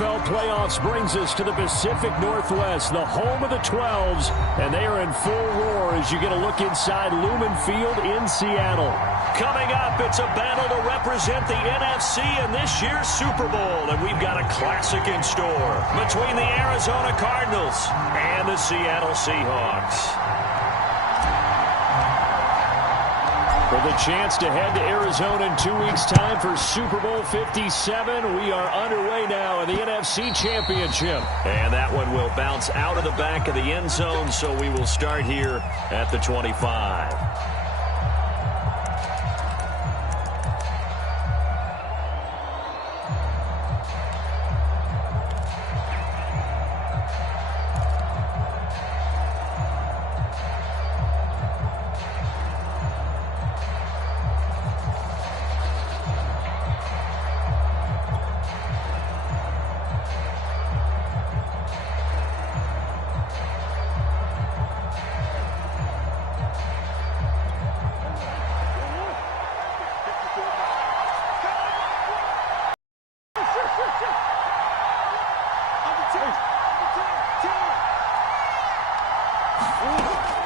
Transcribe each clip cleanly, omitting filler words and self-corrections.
NFL playoffs brings us to the Pacific Northwest, the home of the 12s, and they are in full roar as you get a look inside Lumen Field in Seattle. Coming up, it's a battle to represent the NFC in this year's Super Bowl, and we've got a classic in store between the Arizona Cardinals and the Seattle Seahawks. For the chance to head to Arizona in 2 weeks' time for Super Bowl 57, we are underway now in the NFC Championship. And that one will bounce out of the back of the end zone, so we will start here at the 25.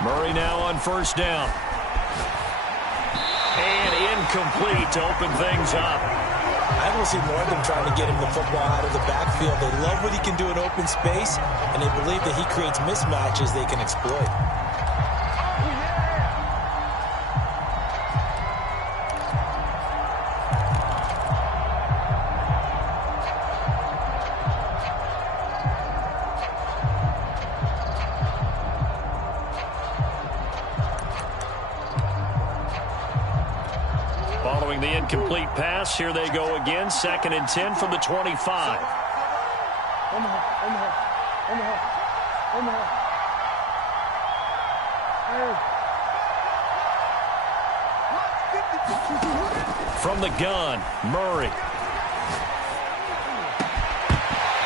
Murray now on first down. And incomplete to open things up. I don't see more of them trying to get him the football out of the backfield. They love what he can do in open space, and they believe that he creates mismatches they can exploit. Following the incomplete pass, here they go again. 2nd and 10 from the 25. From the gun, Murray.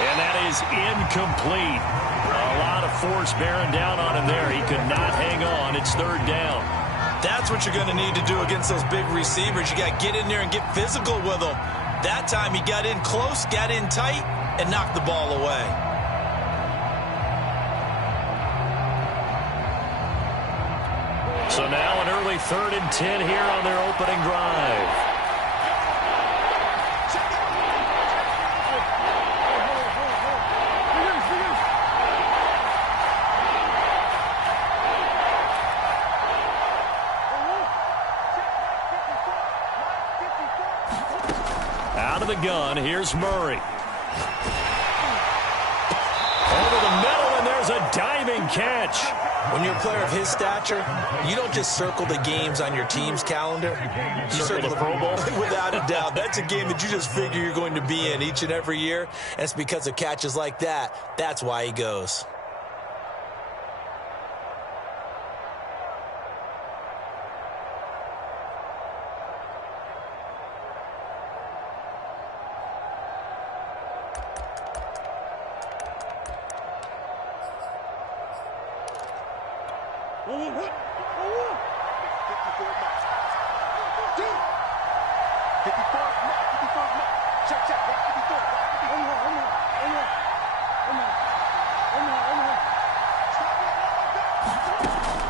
And that is incomplete. A lot of force bearing down on him there. He could not hang on. It's 3rd down. That's what you're going to need to do against those big receivers. You got to get in there and get physical with them. That time he got in close, got in tight, and knocked the ball away. So now an early 3rd and 10 here on their opening drive. Out of the gun, here's Murray. Over the middle, and there's a diving catch. When you're a player of his stature, you don't just circle the games on your team's calendar. You circle the Pro Bowl. Without a doubt. That's a game that you just figure you're going to be in each and every year. And it's because of catches like that. That's why he goes.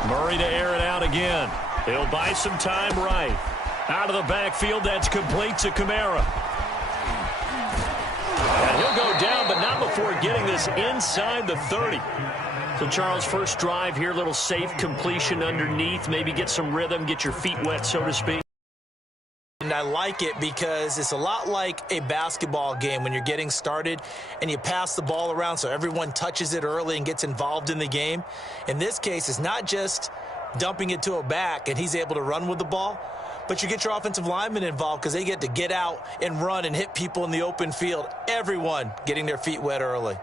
Murray to air it out again. He'll buy some time right. Out of the backfield, that's complete to Kamara. And he'll go down, but not before getting this inside the 30. So, Charles, first drive here, little safe completion underneath. Maybe get some rhythm, get your feet wet, so to speak. And I like it because it's a lot like a basketball game when you're getting started and you pass the ball around so everyone touches it early and gets involved in the game. In this case, it's not just dumping it to a back and he's able to run with the ball, but you get your offensive linemen involved because they get to get out and run and hit people in the open field. Everyone getting their feet wet early.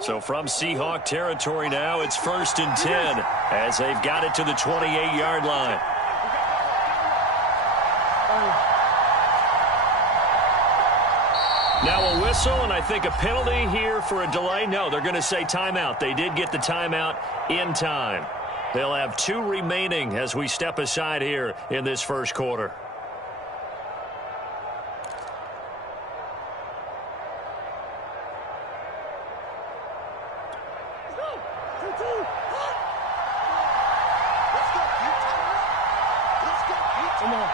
So from Seahawk territory now, it's 1st and 10 as they've got it to the 28-yard line. Now a whistle, and I think a penalty here for a delay. No, they're going to say timeout. They did get the timeout in time. They'll have 2 remaining as we step aside here in this first quarter. Come on.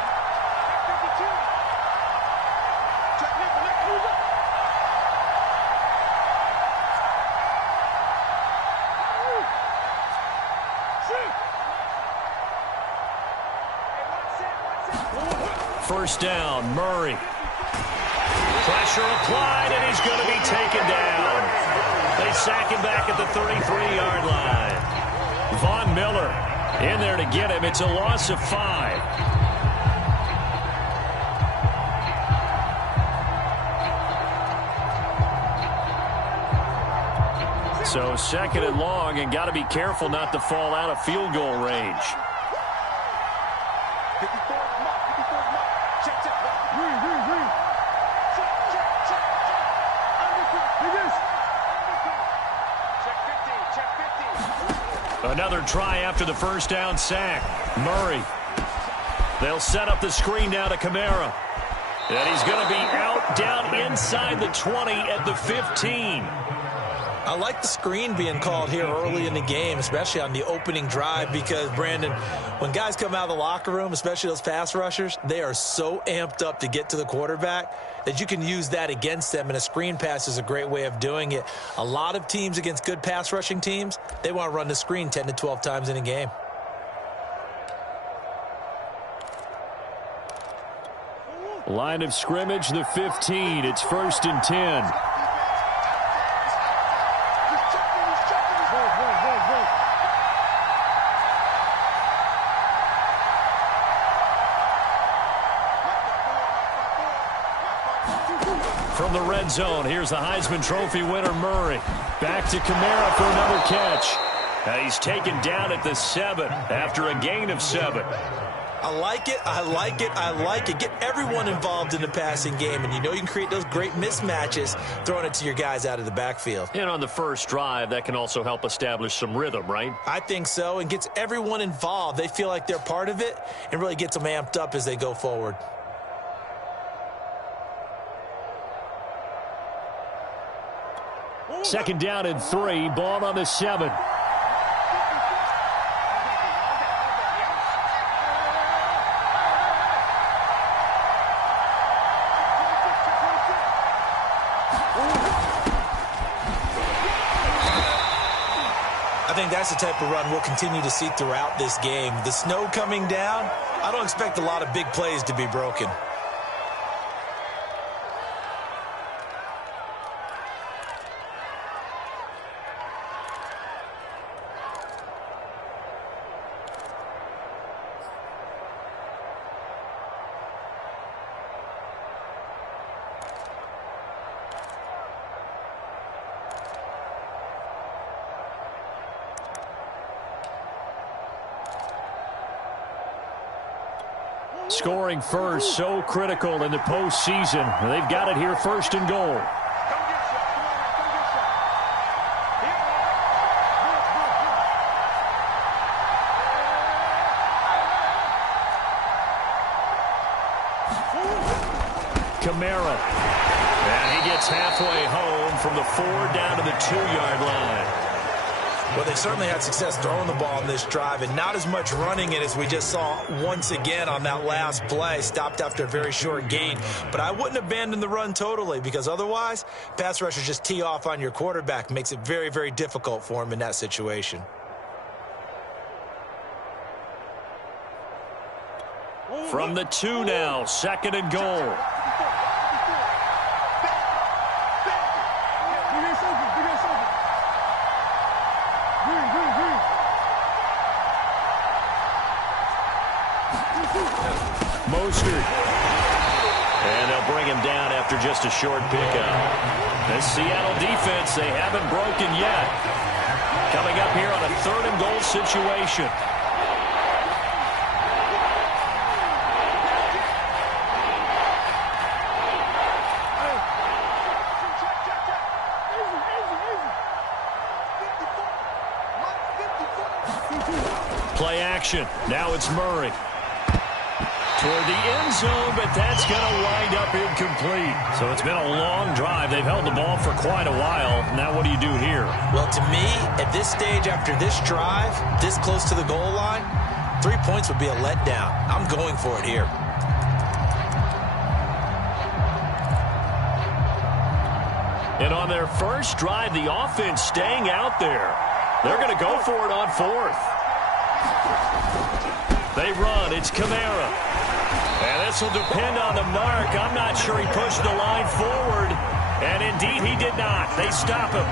First down, Murray. Pressure applied, and he's going to be taken down. They sack him back at the 33-yard line. Von Miller in there to get him. It's a loss of 5. So second and long, and got to be careful not to fall out of field goal range. Another try after the first down sack. Murray. They'll set up the screen now to Kamara. And he's going to be out down inside the 20 at the 15. I like the screen being called here early in the game, especially on the opening drive, because, Brandon, when guys come out of the locker room, especially those pass rushers, they are so amped up to get to the quarterback that you can use that against them, and a screen pass is a great way of doing it. A lot of teams against good pass rushing teams, they want to run the screen 10 to 12 times in a game. Line of scrimmage, the 15. It's 1st and 10. From the red zone, here's the Heisman Trophy winner, Murray. Back to Kamara for another catch. He's taken down at the 7 after a gain of 7. I like it, I like it, I like it. Get everyone involved in the passing game, and you know you can create those great mismatches throwing it to your guys out of the backfield. And on the first drive, that can also help establish some rhythm, right? I think so, and gets everyone involved. They feel like they're part of it and really gets them amped up as they go forward. Second down and 3, ball on the 7. I think that's the type of run we'll continue to see throughout this game. The snow coming down, I don't expect a lot of big plays to be broken. Scoring first, so critical in the postseason. They've got it here, 1st and goal. Kamara. And he gets halfway home from the 4 down to the 2-yard line. Well, they certainly had success throwing the ball in this drive, and not as much running it as we just saw once again on that last play. Stopped after a very short gain. But I wouldn't abandon the run totally, because otherwise, pass rushers just tee off on your quarterback. Makes it very, very difficult for him in that situation. From the 2 now, 2nd and goal. Mostert. And they'll bring him down after just a short pickup. The Seattle defense, they haven't broken yet. Coming up here on a 3rd and goal situation. Play action. Now it's Murray. toward the end zone, but that's going to wind up incomplete. So it's been a long drive. They've held the ball for quite a while. Now what do you do here? Well, to me, at this stage after this drive, this close to the goal line, 3 points would be a letdown. I'm going for it here. And on their first drive, the offense staying out there. They're going to go for it on fourth. They run. It's Kamara. And this will depend on the mark. I'm not sure he pushed the line forward. And indeed, he did not. They stop him.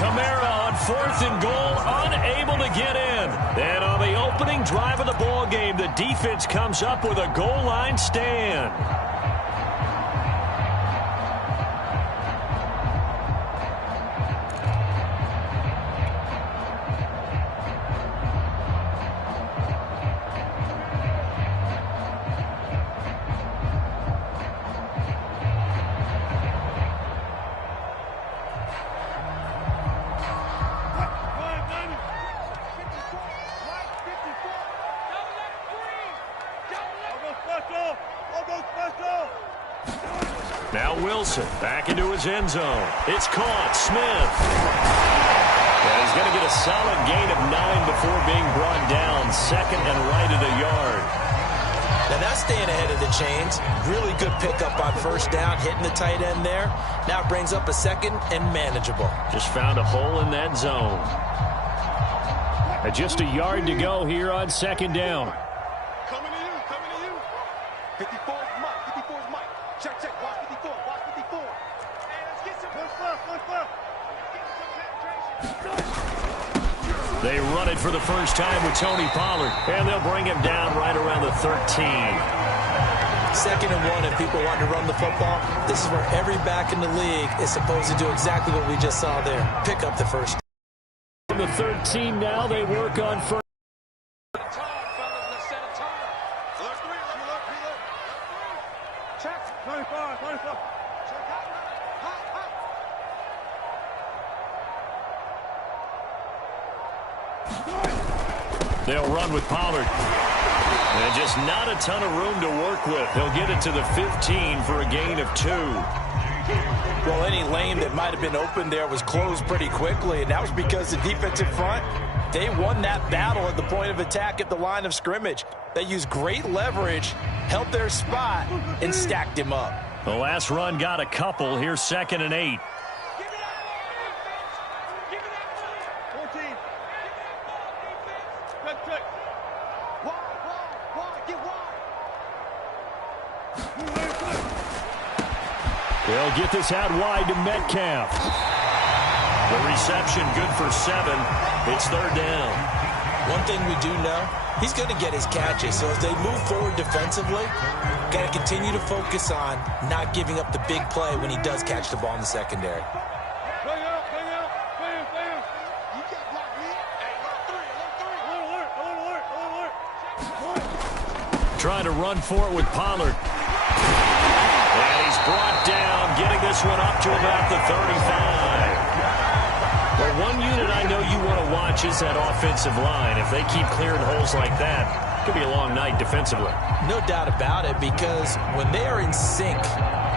Kamara on fourth and goal, unable to get in. And on the opening drive of the ball game, the defense comes up with a goal line stand. Now Wilson back into his end zone. It's caught. Smith. And he's going to get a solid gain of 9 before being brought down. Second and right at a yard. Now that's staying ahead of the chains. Really good pickup on first down, hitting the tight end there. Now brings up a second and manageable. Just found a hole in that zone. Just a yard to go here on second down. Coming to you. 54 is Mike. 54 is Mike. Check. Watch 54. Watch 54. Hey, let's get some. Let's left. They run it for the first time with Tony Pollard. And they'll bring him down right around the 13. Second and 1, if people want to run the football, this is where every back in the league is supposed to do exactly what we just saw there. Pick up the first. From the 13 now, they work on first. Check. 25. They'll run with Pollard. And just not a ton of room to work with. He'll get it to the 15 for a gain of 2. Well, any lane that might have been open there was closed pretty quickly, and that was because the defensive front, they won that battle at the point of attack at the line of scrimmage. They used great leverage, held their spot, and stacked him up. The last run got a couple. Here's second and 8. They'll get this out wide to Metcalf. The reception good for 7. It's third down. One thing we do know, he's going to get his catches. So as they move forward defensively, got to continue to focus on not giving up the big play when he does catch the ball in the secondary. Trying to run for it with Pollard. And he's brought down, getting this one up to about the 35. Well, one unit I know you want to watch is that offensive line. If they keep clearing holes like that, it could be a long night defensively. No doubt about it, because when they are in sync,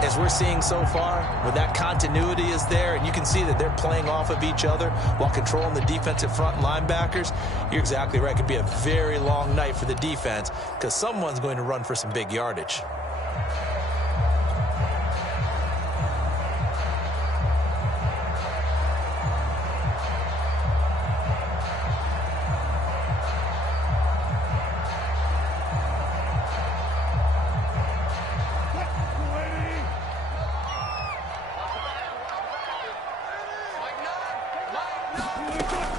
as we're seeing so far, when that continuity is there, and you can see that they're playing off of each other while controlling the defensive front linebackers, you're exactly right. It could be a very long night for the defense because someone's going to run for some big yardage.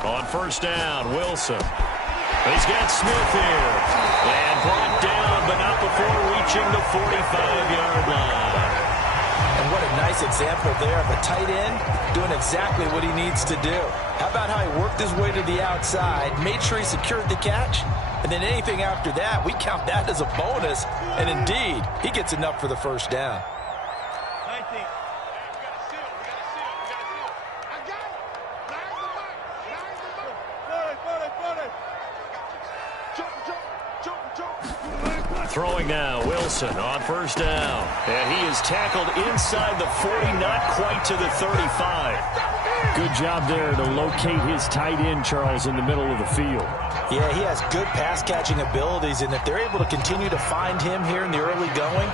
On first down, Wilson. He's got Smith here. And brought down, but not before reaching the 45-yard line. And what a nice example there of a tight end doing exactly what he needs to do. How about how he worked his way to the outside, made sure he secured the catch, and then anything after that, we count that as a bonus. And indeed, he gets enough for the first down. Throwing now, Wilson on first down. And he is tackled inside the 40, not quite to the 35. Good job there to locate his tight end, Charles, in the middle of the field. Yeah, he has good pass-catching abilities, and if they're able to continue to find him here in the early going,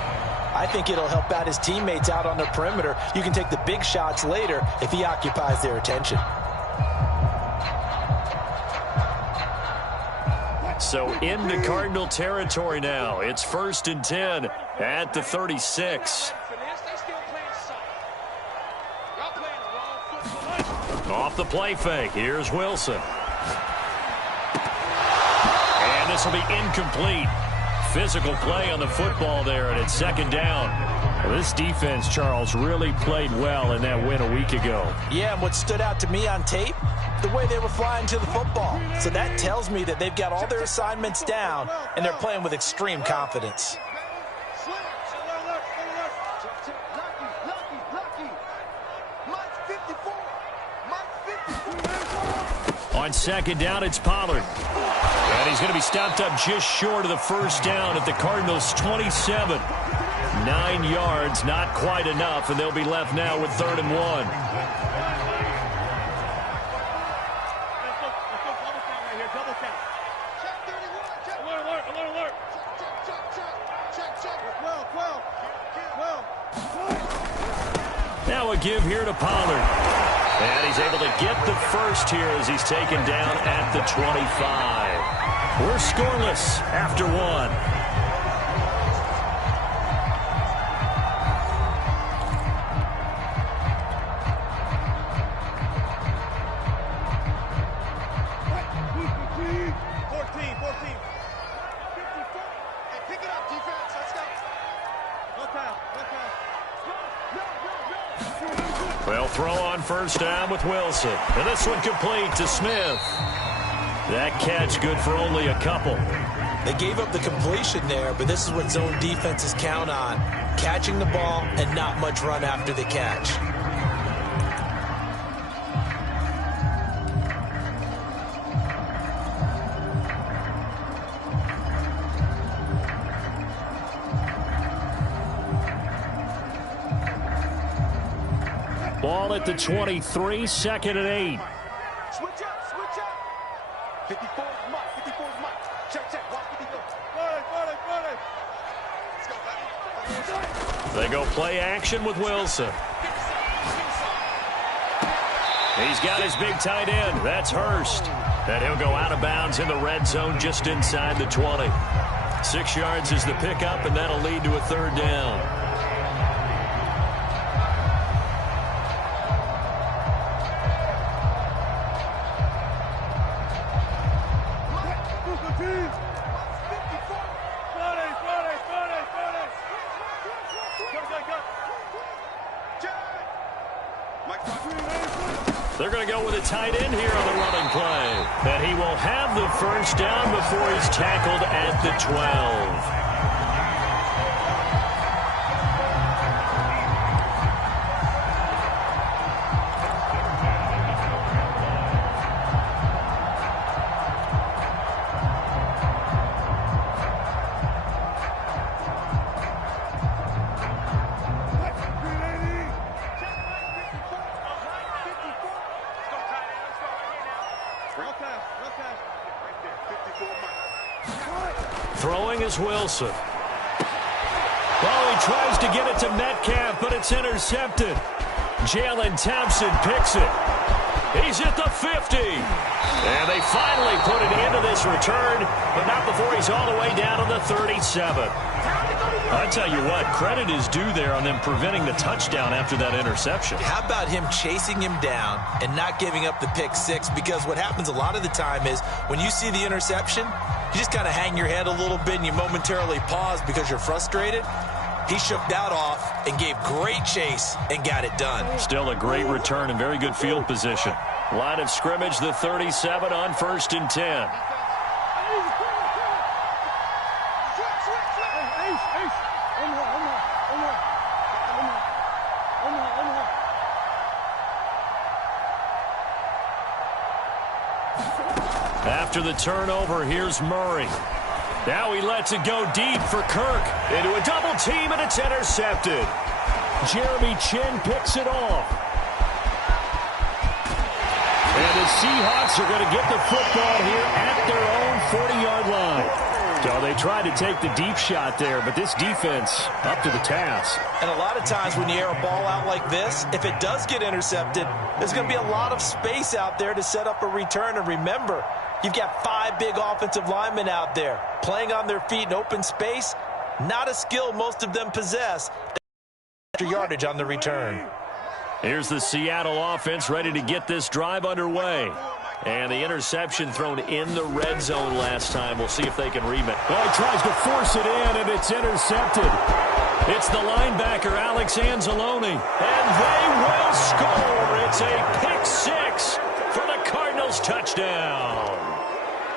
I think it'll help out his teammates out on the perimeter. You can take the big shots later if he occupies their attention. So into Cardinal territory now. It's 1st and 10 at the 36. Off the play fake. Here's Wilson. And this will be incomplete. Physical play on the football there, and it's 2nd down. Well, this defense, Charles, really played well in that win a week ago. Yeah, and what stood out to me on tape, the way they were flying to the football. So that tells me that they've got all their assignments down, and they're playing with extreme confidence. On 2nd down, it's Pollard. And he's going to be stopped up just short of the 1st down at the Cardinals' 27. 9 yards, not quite enough, and they'll be left now with 3rd and 1. Now a give here to Pollard. And he's able to get the first here as he's taken down at the 25. We're scoreless after 1. Well, throw on 1st down with Wilson. And this one complete to Smith. That catch good for only a couple. They gave up the completion there, but this is what zone defenses count on. Catching the ball and not much run after the catch. Ball at the 23, 2nd and 8. Switch up. 54 is Mike. 54 is Mike. Check. Watch 54. Run. Let's go, buddy. They go play action with Wilson. He's got his big tight end. That's Hurst. And he'll go out of bounds in the red zone just inside the 20. 6 yards is the pickup, and that'll lead to a 3rd down. They're going to go with a tight end here on the running play. And he will have the 1st down before he's tackled at the 12. Throwing is Wilson. Well, he tries to get it to Metcalf, but it's intercepted. Jalen Thompson picks it. He's at the 50. And they finally put it into this return, but not before he's all the way down to the 37. I tell you what, credit is due there on them preventing the touchdown after that interception. How about him chasing him down and not giving up the pick 6? Because what happens a lot of the time is when you see the interception, you just kind of hang your head a little bit and you momentarily pause because you're frustrated. He shook that off and gave great chase and got it done. Still a great return and very good field position. Line of scrimmage, the 37 on 1st and 10. After the turnover, here's Murray. Now he lets it go deep for Kirk. Into a double team, and it's intercepted. Jeremy Chin picks it off. And the Seahawks are going to get the football here at their own 40-yard line. So they tried to take the deep shot there, but this defense up to the task. And a lot of times when you air a ball out like this, if it does get intercepted, there's going to be a lot of space out there to set up a return. And remember, you've got 5 big offensive linemen out there playing on their feet in open space. Not a skill most of them possess. Extra yardage on the return. Here's the Seattle offense ready to get this drive underway. And the interception thrown in the red zone last time. We'll see if they can ream it. Well, he tries to force it in, and it's intercepted. It's the linebacker, Alex Anzalone. And they will score. It's a pick 6 for the Cardinals touchdown.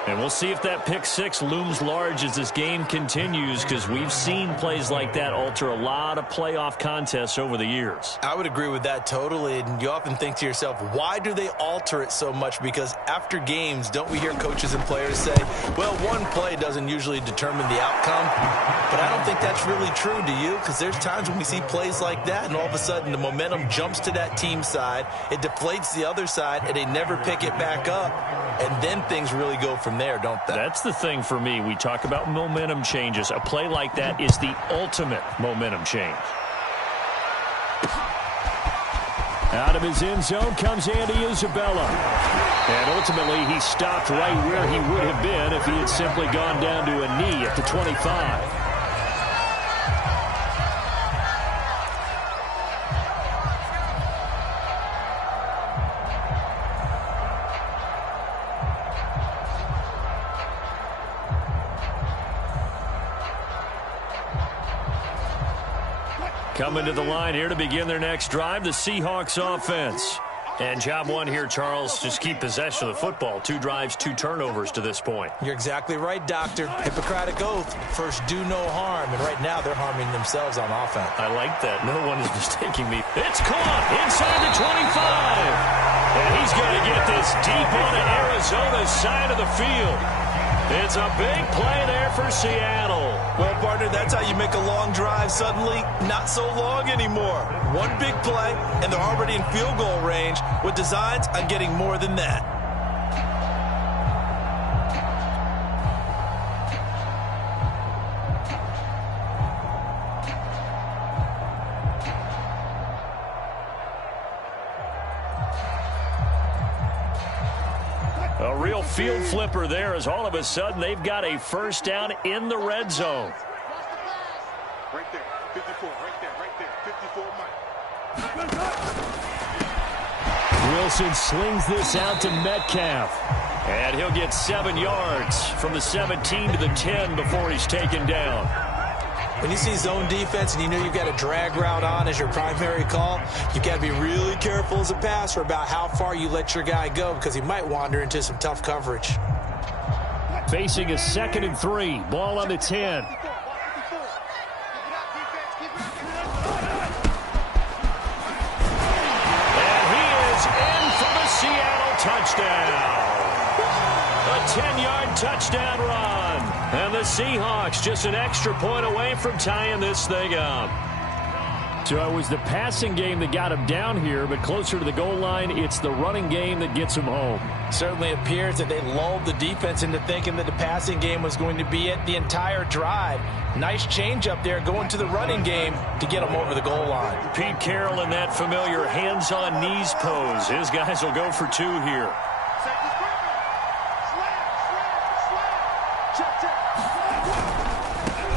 And we'll see if that pick 6 looms large as this game continues, because we've seen plays like that alter a lot of playoff contests over the years. I would agree with that totally. And you often think to yourself, why do they alter it so much? Because after games, don't we hear coaches and players say, well, one play doesn't usually determine the outcome. But I don't think that's really true, do you? Because there's times when we see plays like that, and all of a sudden the momentum jumps to that team side. It deflates the other side, and they never pick it back up. And then things really go from there, don't they? That's the thing for me. We talk about momentum changes. A play like that is the ultimate momentum change. Out of his end zone comes Andy Isabella. And ultimately, he stopped right where he would have been if he had simply gone down to a knee at the 25. Coming to the line here to begin their next drive, the Seahawks offense. And job one here, Charles, just keep possession of the football. 2 drives, 2 turnovers to this point. You're exactly right, Doctor. Hippocratic oath. First, do no harm. And right now, they're harming themselves on offense. I like that. No one is mistaking me. It's caught inside the 25. And he's going to get this deep onto Arizona's side of the field. It's a big play there for Seattle. Well, partner, that's how you make a long drive suddenly not so long anymore. One big play, and they're already in field goal range with designs on getting more than that. A real field flipper there, as all of a sudden they've got a first down in the red zone. Right there, 54, right there, 54, Mike. Wilson slings this out to Metcalf. And he'll get 7 yards from the 17 to the 10 before he's taken down. When you see zone defense and you know you've got a drag route on as your primary call, you've got to be really careful as a passer about how far you let your guy go, because he might wander into some tough coverage. Facing a 2nd and 3. Ball on the 10. And he is in for the Seattle touchdown. A 10-yard touchdown run. And the Seahawks just an extra point away from tying this thing up. So it was the passing game that got him down here, but closer to the goal line, it's the running game that gets him home. Certainly appears that they lulled the defense into thinking that the passing game was going to be it the entire drive. Nice change up there going to the running game to get them over the goal line. Pete Carroll in that familiar hands-on knees pose. His guys will go for 2 here.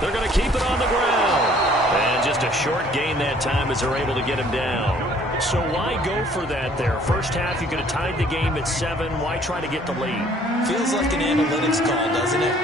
They're going to keep it on the ground. And just a short gain that time as they're able to get him down. So why go for that there? First half, you could have tied the game at 7. Why try to get the lead? Feels like an analytics call, doesn't it?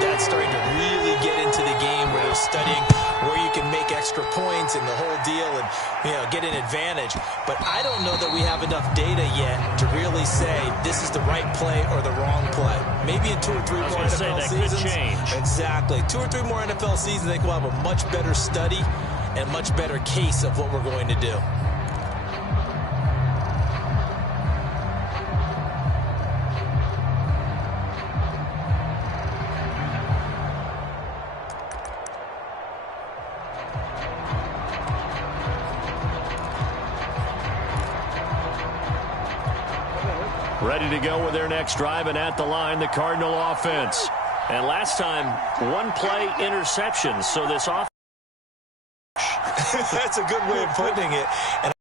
That's starting to really get into the game where they're studying where you can make extra points and the whole deal and, you know, get an advantage. But I don't know that we have enough data yet to really say this is the right play or the wrong play. Maybe in 2 or 3 more NFL seasons. Could change. Exactly. 2 or 3 more NFL seasons, I think we'll have a much better study and a much better case of what we're going to do. Ready to go with their next drive, and at the line, the Cardinal offense. And last time, one-play interception, so this offense. That's a good way of putting it. And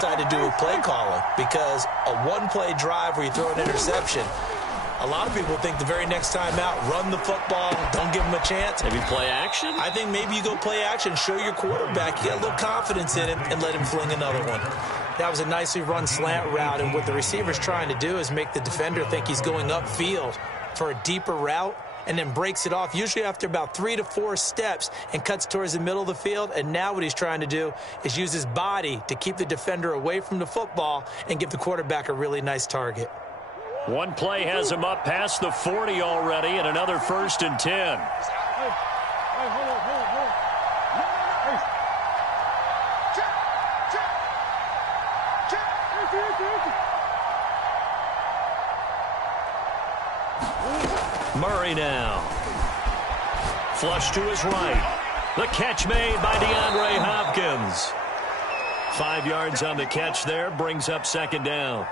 to do with play calling, because a one-play drive where you throw an interception, a lot of people think the very next time out, run the football, don't give him a chance. Maybe play action? I think maybe you go play action, show your quarterback, you get a little confidence in him, and let him fling another one. That was a nicely run slant route, and what the receiver's trying to do is make the defender think he's going upfield for a deeper route, and then breaks it off, usually after about 3 to 4 steps, and cuts towards the middle of the field. And now what he's trying to do is use his body to keep the defender away from the football and give the quarterback a really nice target. One play has him up past the 40 already, and another 1st and 10. Murray now. Flush to his right. The catch made by DeAndre Hopkins. 5 yards on the catch there, brings up 2nd down.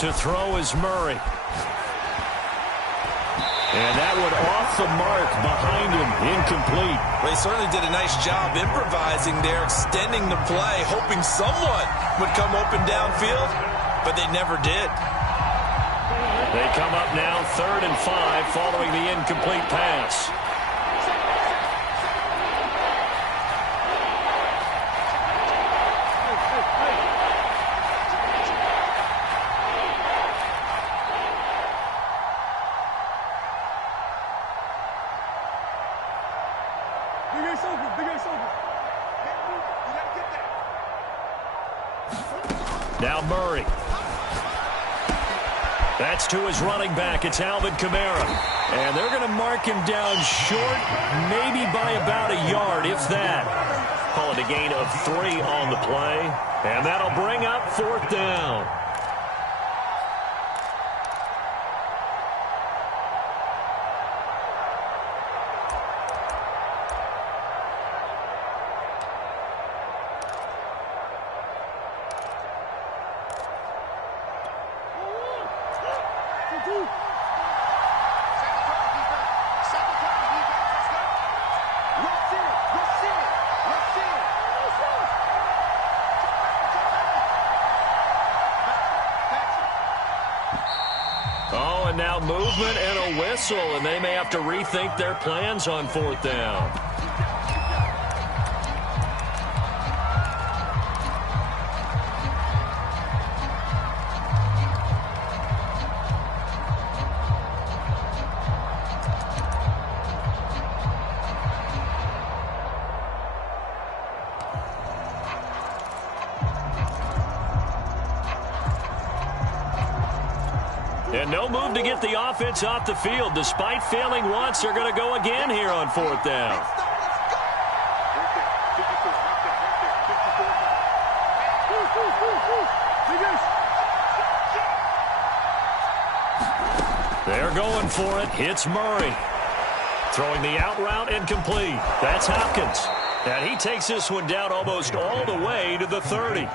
To throw is Murray. And that one off the mark behind him, incomplete. They certainly did a nice job improvising there, extending the play, hoping someone would come open downfield, but they never did. They come up now 3rd and 5 following the incomplete pass. Now Murray. That's to his running back. It's Alvin Kamara. And they're going to mark him down short, maybe by about a yard, if that. Call it a gain of 3 on the play. And that'll bring up 4th down. And now movement and a whistle, and they may have to rethink their plans on 4th down. And no move to get the offense off the field. Despite failing once, they're going to go again here on 4th down. They're going for it. It's Murray. Throwing the out route incomplete. That's Hopkins. And he takes this one down almost all the way to the 30.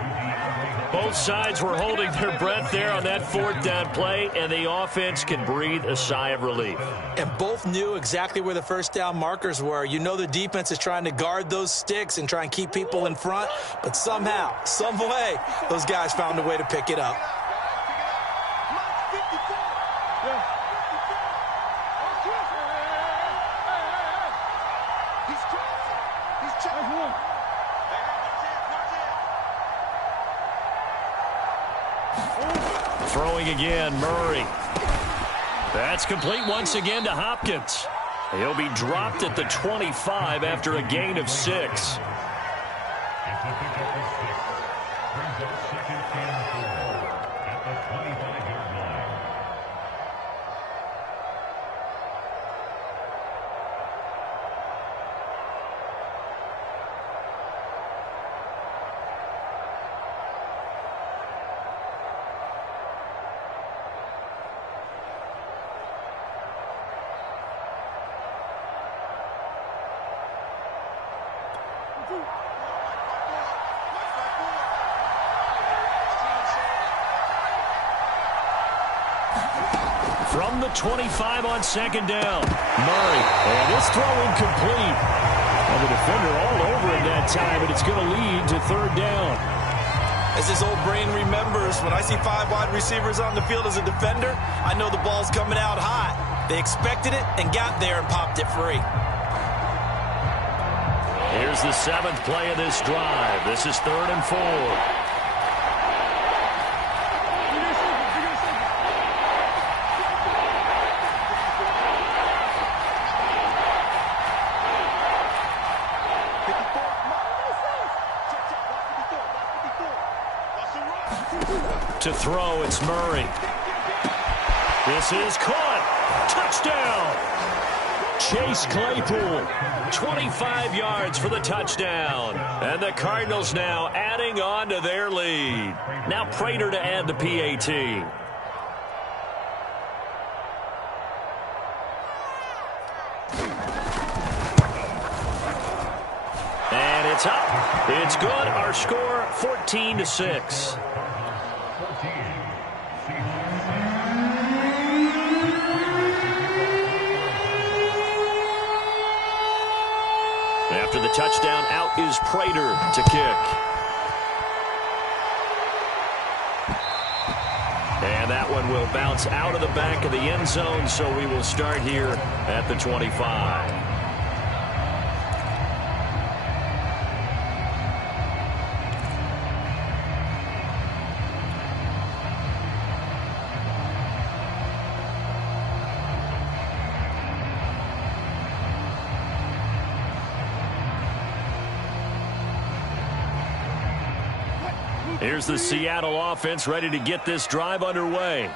Both sides were holding their breath there on that 4th down play, and the offense can breathe a sigh of relief. And both knew exactly where the 1st down markers were. You know the defense is trying to guard those sticks and try and keep people in front, but somehow, some way, those guys found a way to pick it up. Throwing again, Murray. That's complete once again to Hopkins. He'll be dropped at the 25 after a gain of 6. 25 on second down. Murray, and this throw incomplete. And the defender all over him that time, and it's going to lead to third down. As his old brain remembers, when I see 5 wide receivers on the field as a defender, I know the ball's coming out hot. They expected it and got there and popped it free. Here's the 7th play of this drive. This is 3rd and 4. To throw, it's Murray. This is caught. Touchdown. Chase Claypool, 25 yards for the touchdown. And the Cardinals now adding on to their lead. Now Prater to add the PAT. And it's up. It's good. Our score, 14-6. After the touchdown, out is Prater to kick. And that one will bounce out of the back of the end zone, so we will start here at the 25. Here's the Seattle offense ready to get this drive underway.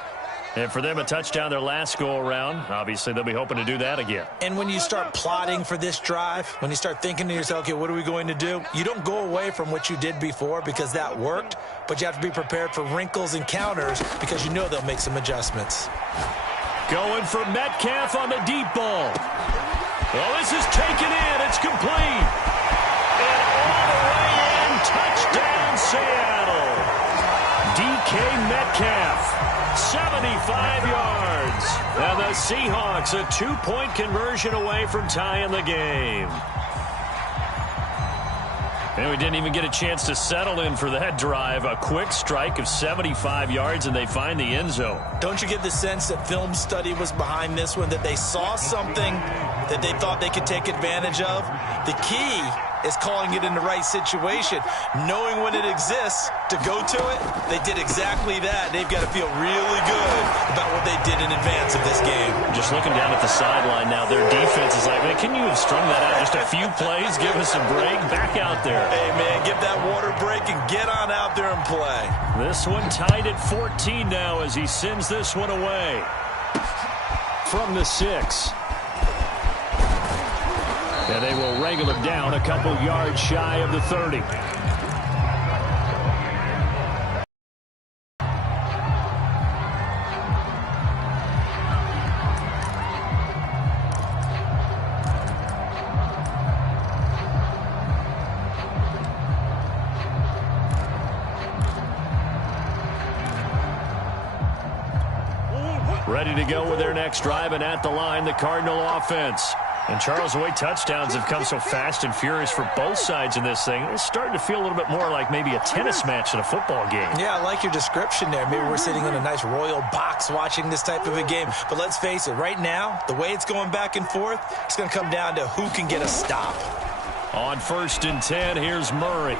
And for them, a touchdown their last go-around. Obviously, they'll be hoping to do that again. And when you start plotting for this drive, when you start thinking to yourself, okay, what are we going to do? You don't go away from what you did before because that worked, but you have to be prepared for wrinkles and counters because you know they'll make some adjustments. Going for Metcalf on the deep ball. Well, this is taken in. It's complete. And all the way in, touchdown Seattle. DK Metcalf, 75 yards. And the Seahawks a 2-point conversion away from tying the game. And we didn't even get a chance to settle in for that drive. A quick strike of 75 yards, and they find the end zone. Don't you get the sense that film study was behind this one, that they saw something that they thought they could take advantage of? The key is calling it in the right situation, knowing when it exists to go to it. They did exactly that. They've got to feel really good about what they did in advance of this game. Just looking down at the sideline now, their defense is like, man, can you have strung that out just a few plays? Give us a break. Back out there. Hey, man, give that water break and get on out there and play. This one tied at 14 now as he sends this one away. From the 6. And they will wrangle him down a couple yards shy of the 30. Ready to go with their next drive, and at the line, the Cardinal offense. And Charles, the way touchdowns have come so fast and furious for both sides in this thing, it's starting to feel a little bit more like maybe a tennis match in a football game. Yeah, I like your description there. Maybe we're sitting in a nice royal box watching this type of a game. But let's face it, right now, the way it's going back and forth, it's going to come down to who can get a stop. On 1st and 10, here's Murray.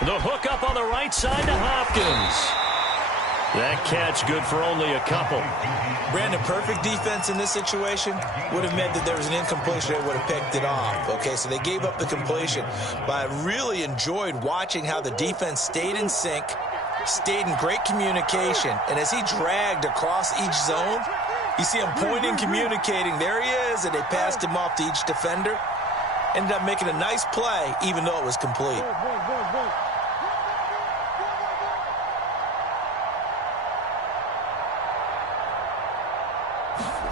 The hook up on the right side to Hopkins. That catch good for only a couple. Brandon, perfect defense in this situation would have meant that there was an incompletion that would have picked it off. Okay, so they gave up the completion. But I really enjoyed watching how the defense stayed in sync, stayed in great communication. And as he dragged across each zone, you see him pointing, communicating. There he is, and they passed him off to each defender. Ended up making a nice play, even though it was complete.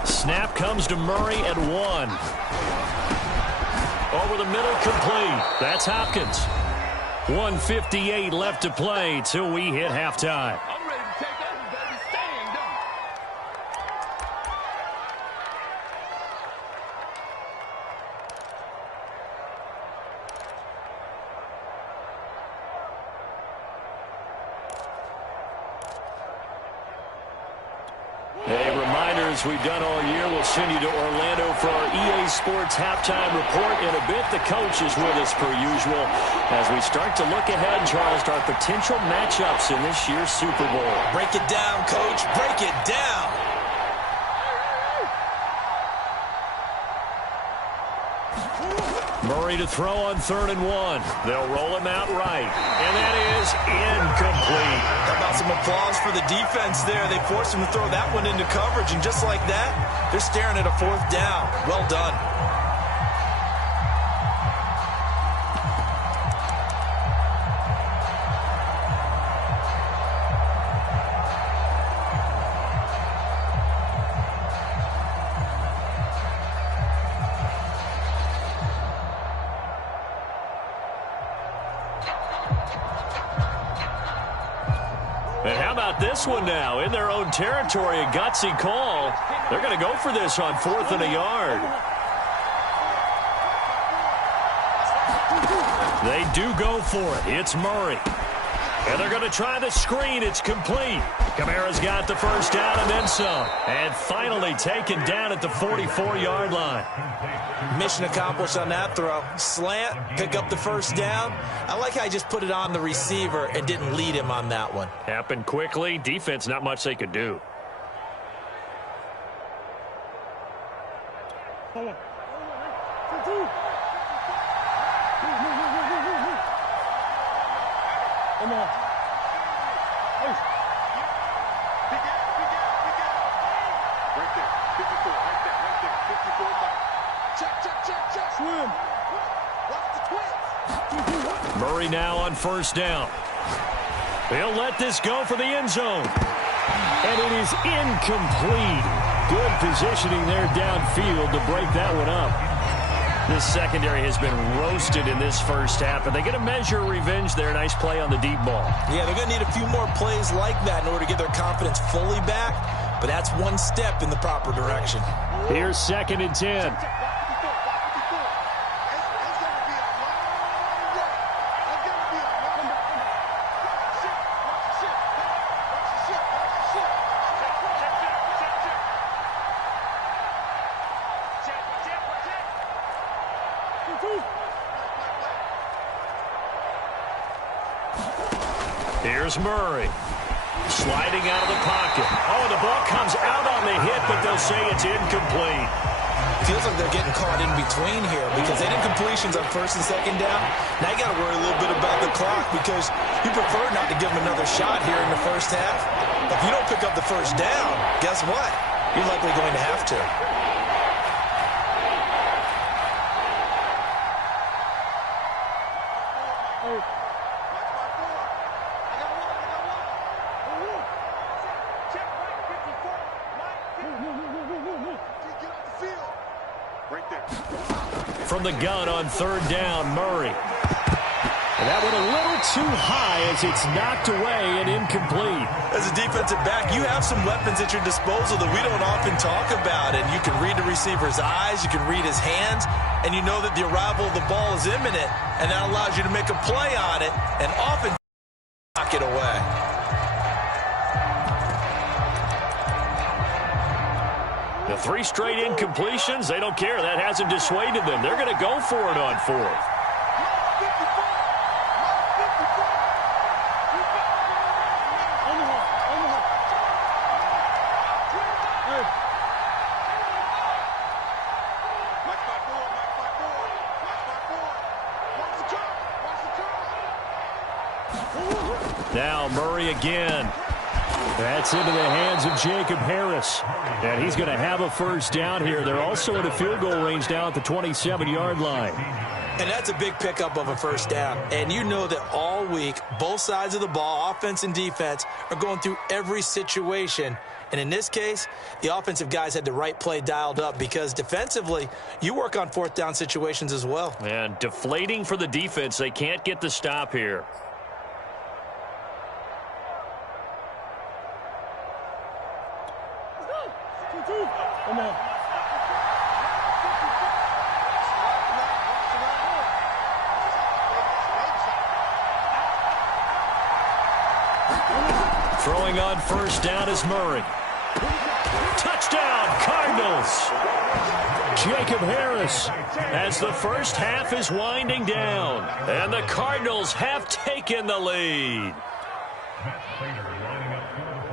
Snap comes to Murray at 1. Over the middle, complete. That's Hopkins. 1:58 left to play till we hit halftime. I'm ready to take over, baby. Stand up. as we've done all year. We'll send you to Orlando for our EA Sports halftime report in a bit. The coach is with us per usual as we start to look ahead, Charles, to our potential matchups in this year's Super Bowl. Break it down, Coach. Break it down. Murray to throw on 3rd and 1. They'll roll him out right. And that is incomplete. How about some applause for the defense there? They forced him to throw that one into coverage, and just like that, they're staring at a 4th down. Well done. And how about this one now? In their own territory, a gutsy call. They're going to go for this on 4th and a yard. They do go for it. It's Murray. And they're going to try the screen. It's complete. Kamara's got the first down and then some. And finally taken down at the 44-yard line. Mission accomplished on that throw. Slant, pick up the first down. I like how I just put it on the receiver and didn't lead him on that one. Happened quickly. Defense, not much they could do. Murray now on 1st down. He'll let this go for the end zone. And it is incomplete. Good positioning there downfield to break that one up. This secondary has been roasted in this first half, and they get a measure of revenge there. Nice play on the deep ball. Yeah, they're going to need a few more plays like that in order to get their confidence fully back, but that's one step in the proper direction. Here's 2nd and 10. Here's Murray. Sliding out of the pocket. Oh, and the ball comes out on the hit, but they'll say it's incomplete. Feels like they're getting caught in between here because they did completions on 1st and 2nd down. Now you got to worry a little bit about the clock because you prefer not to give them another shot here in the first half. If you don't pick up the first down, guess what? You're likely going to have to. From the gun on 3rd down, Murray. And that went a little too high as it's knocked away and incomplete. As a defensive back, you have some weapons at your disposal that we don't often talk about. And you can read the receiver's eyes, you can read his hands, and you know that the arrival of the ball is imminent. And that allows you to make a play on it and often knock it away. The 3 straight incompletions, they don't care. That hasn't dissuaded them. They're going to go for it on 4th. Now Murray again. That's into the hands of Jacob Harris. And he's going to have a first down here. They're also in a field goal range now at the 27-yard line. And that's a big pickup of a first down. And you know that all week, both sides of the ball, offense and defense, are going through every situation. And in this case, the offensive guys had the right play dialed up because defensively, you work on 4th down situations as well. And deflating for the defense. They can't get the stop here. Come on. Throwing on first down is Murray. Touchdown, Cardinals. Jacob Harris as the first half is winding down. And the Cardinals have taken the lead.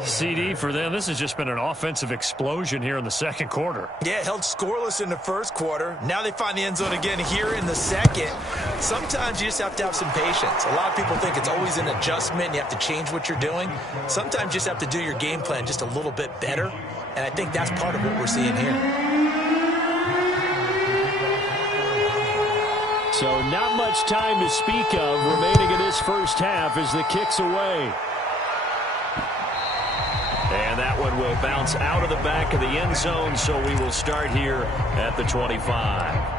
CD for them, this has just been an offensive explosion here in the second quarter. Yeah, held scoreless in the first quarter. Now they find the end zone again here in the second. Sometimes you just have to have some patience. A lot of people think it's always an adjustment. You have to change what you're doing. Sometimes you just have to do your game plan just a little bit better. And I think that's part of what we're seeing here. So not much time to speak of remaining in this first half as the kick's away. And that one will bounce out of the back of the end zone, so we will start here at the 25.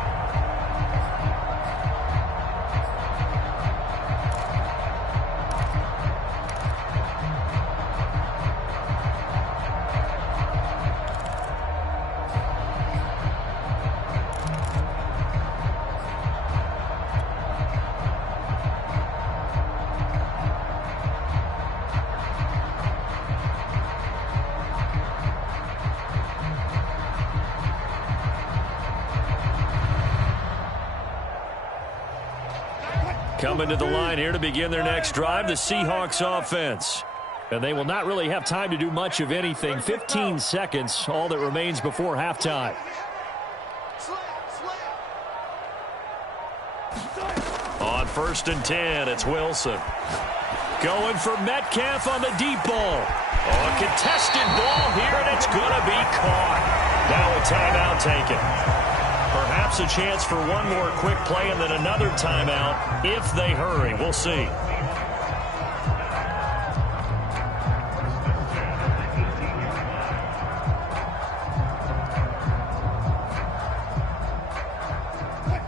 Coming to the line here to begin their next drive, the Seahawks offense. And they will not really have time to do much of anything. 15 seconds, all that remains before halftime. On 1st and 10, it's Wilson. Going for Metcalf on the deep ball. Oh, a contested ball here, and it's going to be caught. Now a timeout taken. Perhaps a chance for one more quick play and then another timeout if they hurry. We'll see.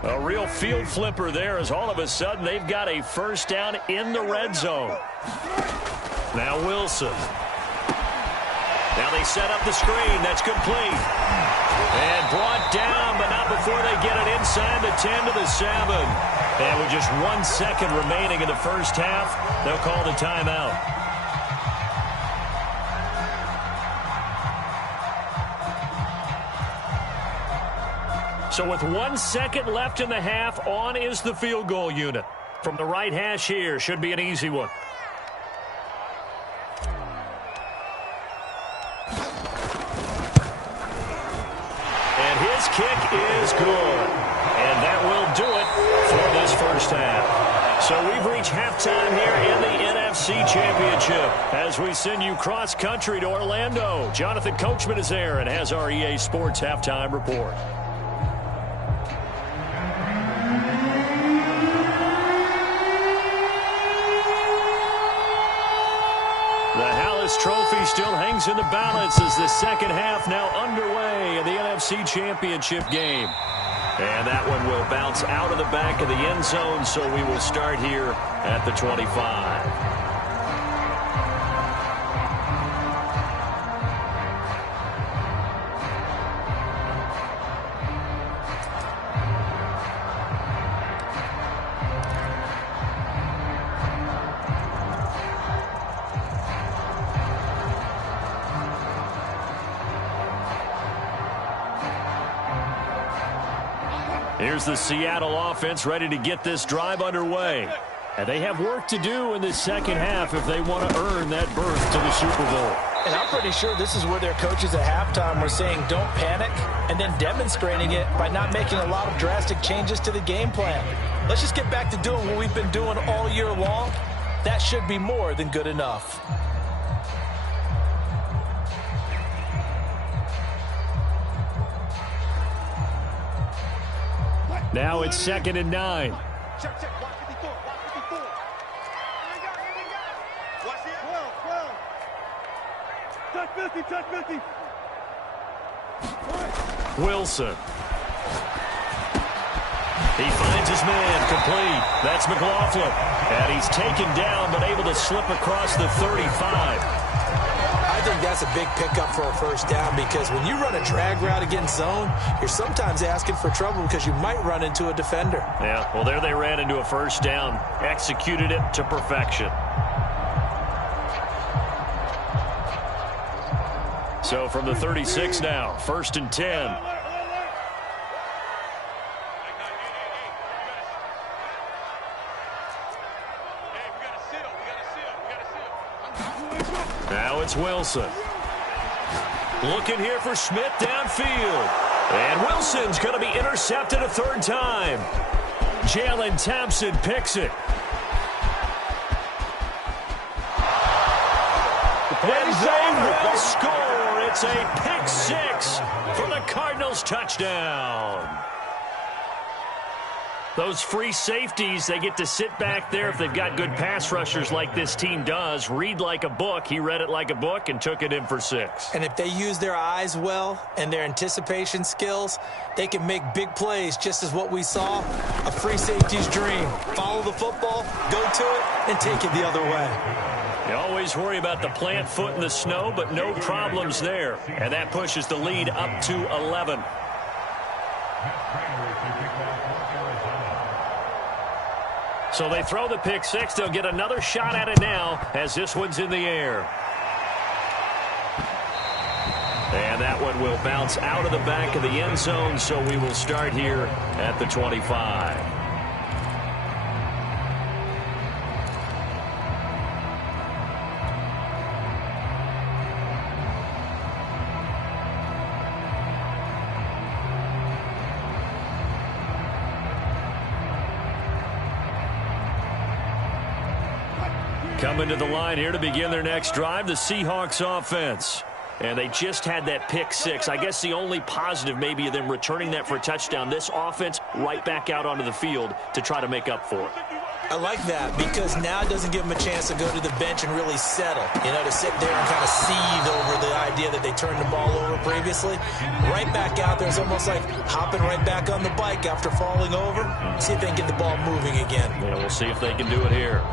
A real field flipper there as all of a sudden they've got a first down in the red zone. Now Wilson. Now they set up the screen. That's complete. And brought down, but not before they get it inside the 10 to the 7. And with just 1 second remaining in the first half, they'll call the timeout. So with 1 second left in the half, on is the field goal unit. From the right hash here, should be an easy one. Kick is good, and that will do it for this first half. So we've reached halftime here in the NFC Championship as we send you cross-country to Orlando. Jonathan Coachman is there and has our EA Sports halftime report. Trophy still hangs in the balance as the second half now underway in the NFC Championship game. And that one will bounce out of the back of the end zone, so we will start here at the 25. Here's the Seattle offense ready to get this drive underway. And they have work to do in this second half if they want to earn that berth to the Super Bowl. And I'm pretty sure this is where their coaches at halftime were saying don't panic and then demonstrating it by not making a lot of drastic changes to the game plan. Let's just get back to doing what we've been doing all year long. That should be more than good enough. Now it's 2nd and 9. Check, check. Watch 54. Watch 54. Here we go. Watch it. 12. Touch 50. Touch 50. Wilson. He finds his man complete. That's McLaughlin. And he's taken down but able to slip across the 35. I think that's a big pickup for a first down because when you run a drag route against zone, you're sometimes asking for trouble because you might run into a defender. Yeah, well, there they ran into a first down, executed it to perfection. So from the 36 now, 1st and 10. Now it's Wilson. Looking here for Smith downfield. And Wilson's going to be intercepted a 3rd time. Jalen Thompson picks it. And they will score. It's a pick 6 for the Cardinals touchdown. Those free safeties, they get to sit back there if they've got good pass rushers like this team does. Read like a book. He read it like a book and took it in for 6. And if they use their eyes well and their anticipation skills, they can make big plays, just as what we saw, a free safety's dream. Follow the football, go to it, and take it the other way. You always worry about the plant foot in the snow, but no problems there. And that pushes the lead up to 11. So they throw the pick 6. They'll get another shot at it now as this one's in the air. And that one will bounce out of the back of the end zone, so we will start here at the 25. Coming to the line here to begin their next drive, the Seahawks offense. And they just had that pick 6. I guess the only positive maybe of them returning that for a touchdown. This offense right back out onto the field to try to make up for it. I like that because now it doesn't give them a chance to go to the bench and really settle. You know, to sit there and kind of seethe over the idea that they turned the ball over previously. Right back out there. It's almost like hopping right back on the bike after falling over. See if they can get the ball moving again. Yeah, we'll see if they can do it here.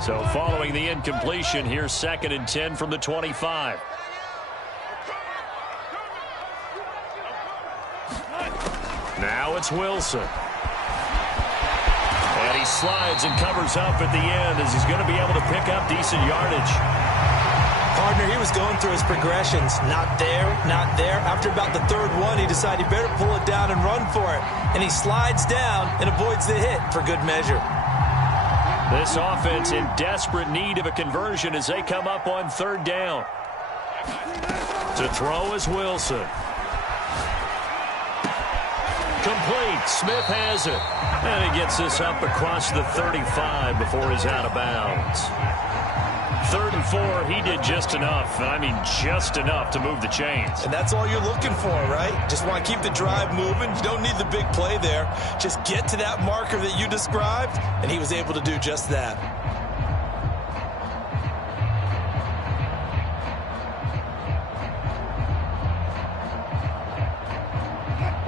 So following the incompletion, here's 2nd and 10 from the 25. Now it's Wilson. And he slides and covers up at the end as he's going to be able to pick up decent yardage. Partner, he was going through his progressions. Not there, not there. After about the 3rd one, he decided he better pull it down and run for it. And he slides down and avoids the hit for good measure. This offense in desperate need of a conversion as they come up on 3rd down. To throw is Wilson. Complete. Smith has it. And he gets this up across the 35 before he's out of bounds. 3rd and 4, he did just enough. I mean, just enough to move the chains. And that's all you're looking for, right? Just want to keep the drive moving. You don't need the big play there. Just get to that marker that you described, and he was able to do just that.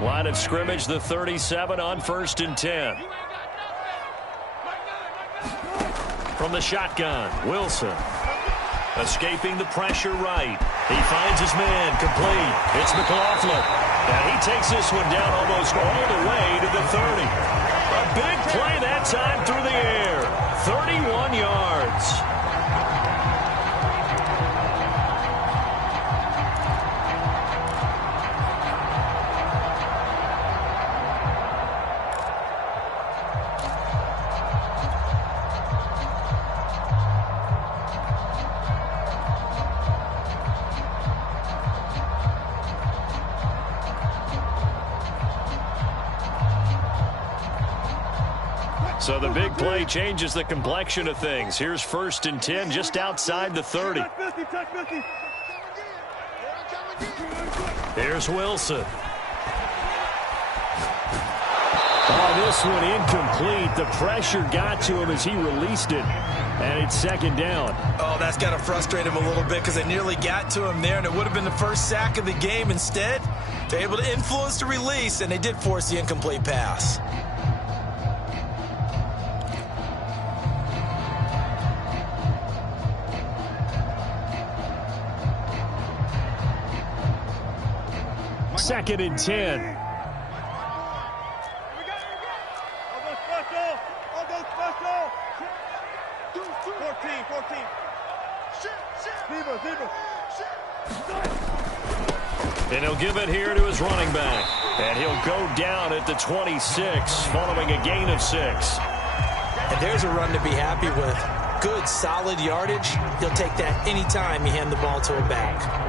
Line of scrimmage, the 37 on 1st and 10. From the shotgun, Wilson. Escaping the pressure right. He finds his man, complete. It's McLaughlin. And he takes this one down almost all the way to the 30. A big play that time through the air. 31 yards. So the big play changes the complexion of things. Here's 1st and 10 just outside the 30. Here's Wilson. Oh, this one incomplete. The pressure got to him as he released it. And it's 2nd down. Oh, that's got to frustrate him a little bit because they nearly got to him there, and it would have been the first sack of the game. Instead, they're able to influence the release, and they did force the incomplete pass. Second and 10. special. I'll go special. 14. Zebra. And he'll give it here to his running back. And he'll go down at the 26 following a gain of 6. And there's a run to be happy with. Good, solid yardage. He'll take that anytime you hand the ball to a back.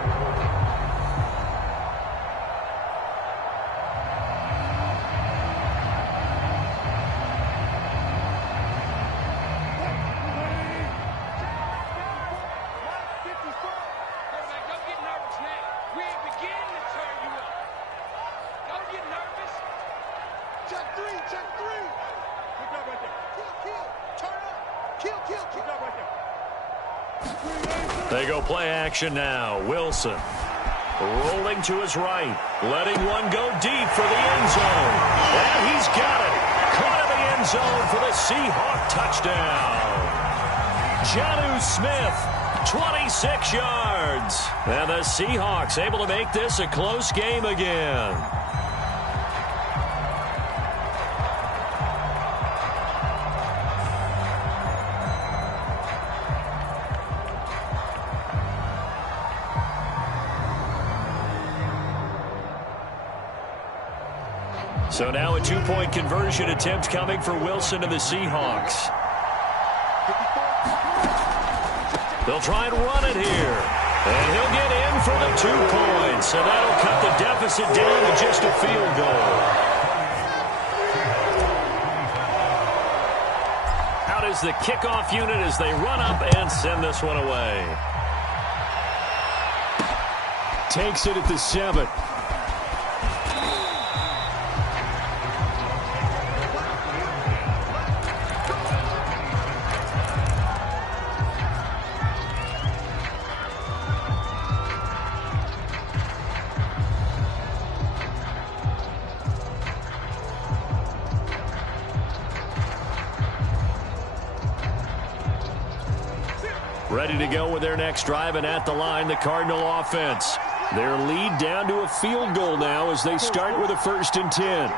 They go play action now. Wilson rolling to his right, letting one go deep for the end zone. And he's got it. Caught in the end zone for the Seahawk touchdown. Jonnu Smith, 26 yards. And the Seahawks able to make this a close game again. So now a two-point conversion attempt coming for Wilson and the Seahawks. They'll try and run it here. And he'll get in for the 2 points. And that'll cut the deficit down to just a field goal. Out is the kickoff unit as they run up and send this one away. Takes it at the 7. Ready to go with their next drive, and at the line, the Cardinal offense. Their lead down to a field goal now as they start with a 1st and 10.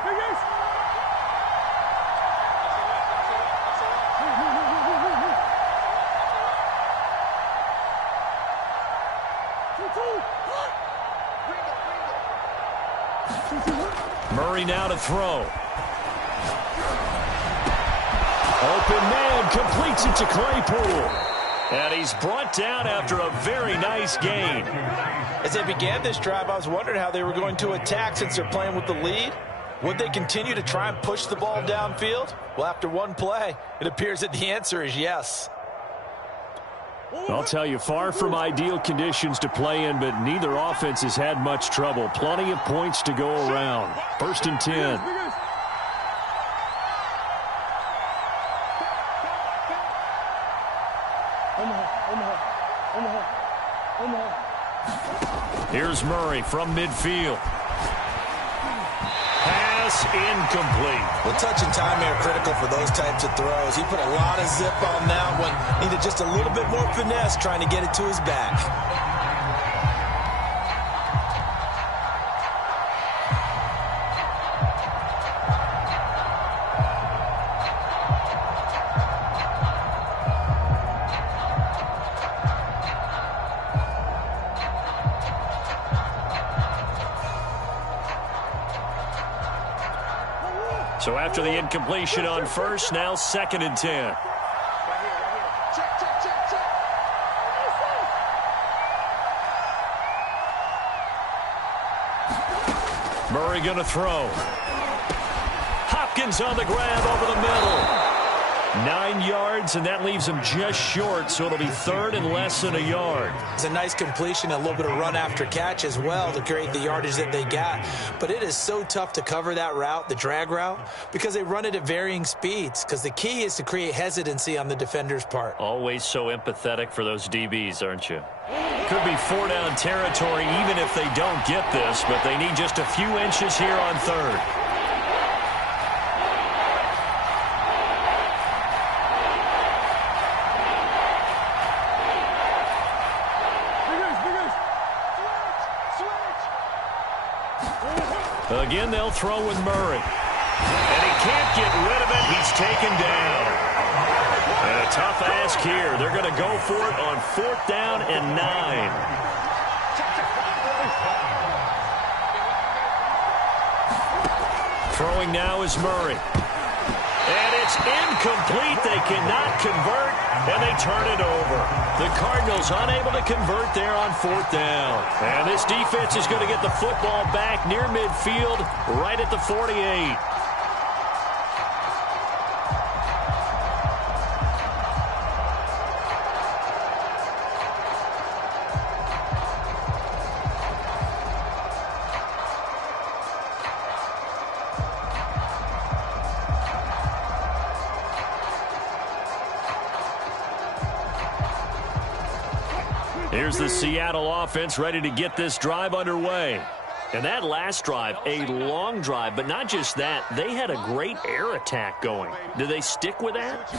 Murray now to throw. Open man, completes it to Claypool. And he's brought down after a very nice gain. As they began this drive, I was wondering how they were going to attack since they're playing with the lead. Would they continue to try and push the ball downfield? Well, after one play, it appears that the answer is yes. I'll tell you, far from ideal conditions to play in, but neither offense has had much trouble. Plenty of points to go around. 1st and 10. Here's Murray from midfield. Pass incomplete. Well, touch and timing are critical for those types of throws. He put a lot of zip on that one. Needed just a little bit more finesse trying to get it to his back. So after the incompletion on 1st, now 2nd and 10. Murray going to throw. Hopkins on the grab over the middle. 9 yards, and that leaves him just short, so it'll be 3rd and less than a yard. It's a nice completion, a little bit of run after catch as well to create the yardage that they got. But it is so tough to cover that route, the drag route, because they run it at varying speeds, because the key is to create hesitancy on the defender's part. Always so empathetic for those DBs, aren't you? Could be 4-down territory even if they don't get this, but they need just a few inches here on 3rd. Again, they'll throw with Murray. And he can't get rid of it. He's taken down. And a tough ask here. They're going to go for it on 4th down and 9. Throwing now is Murray. And it's incomplete. They cannot convert, and they turn it over. The Cardinals unable to convert there on 4th down. And this defense is going to get the football back near midfield, right at the 48. Here's the Seattle offense ready to get this drive underway. And that last drive, a long drive, but not just that. They had a great air attack going. Do they stick with that?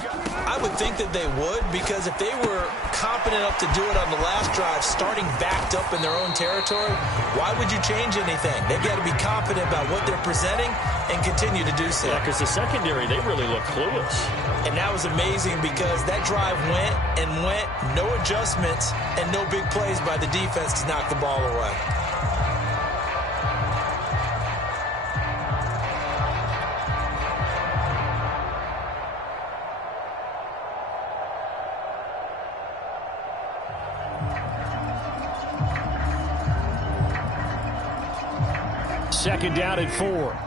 I would think that they would, because if they were competent enough to do it on the last drive, starting backed up in their own territory, why would you change anything? They've got to be confident about what they're presenting and continue to do so. Yeah, because the secondary, they really look clueless. And that was amazing because that drive went and went, no adjustments and no big plays by the defense to knock the ball away. Second down and 4.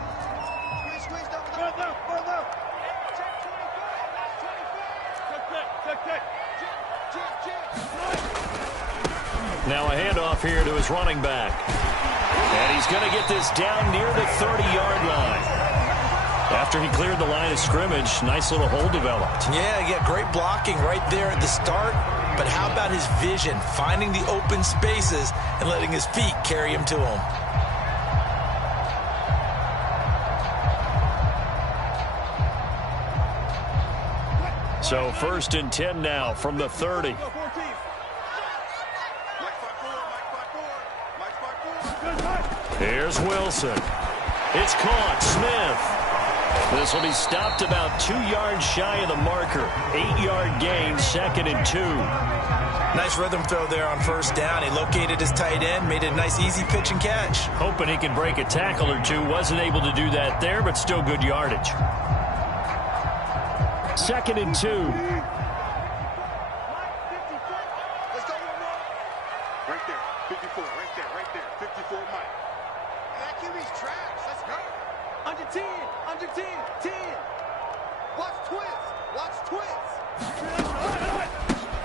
Now a handoff here to his running back. And he's going to get this down near the 30-yard line. After he cleared the line of scrimmage, nice little hole developed. Yeah, he got great blocking right there at the start. But how about his vision, finding the open spaces and letting his feet carry him to him? So 1st and 10 now from the 30. Here's Wilson. It's caught. Smith. This will be stopped about 2 yards shy of the marker. 8-yard gain, 2nd and 2. Nice rhythm throw there on 1st down. He located his tight end, made it a nice easy pitch and catch. Hoping he can break a tackle or two. Wasn't able to do that there, but still good yardage. 2nd and 2. Let's go. Right there. 54. Right there. 54, Mike. And that QB's trash. Let's go. Under 10. 10. Watch twist.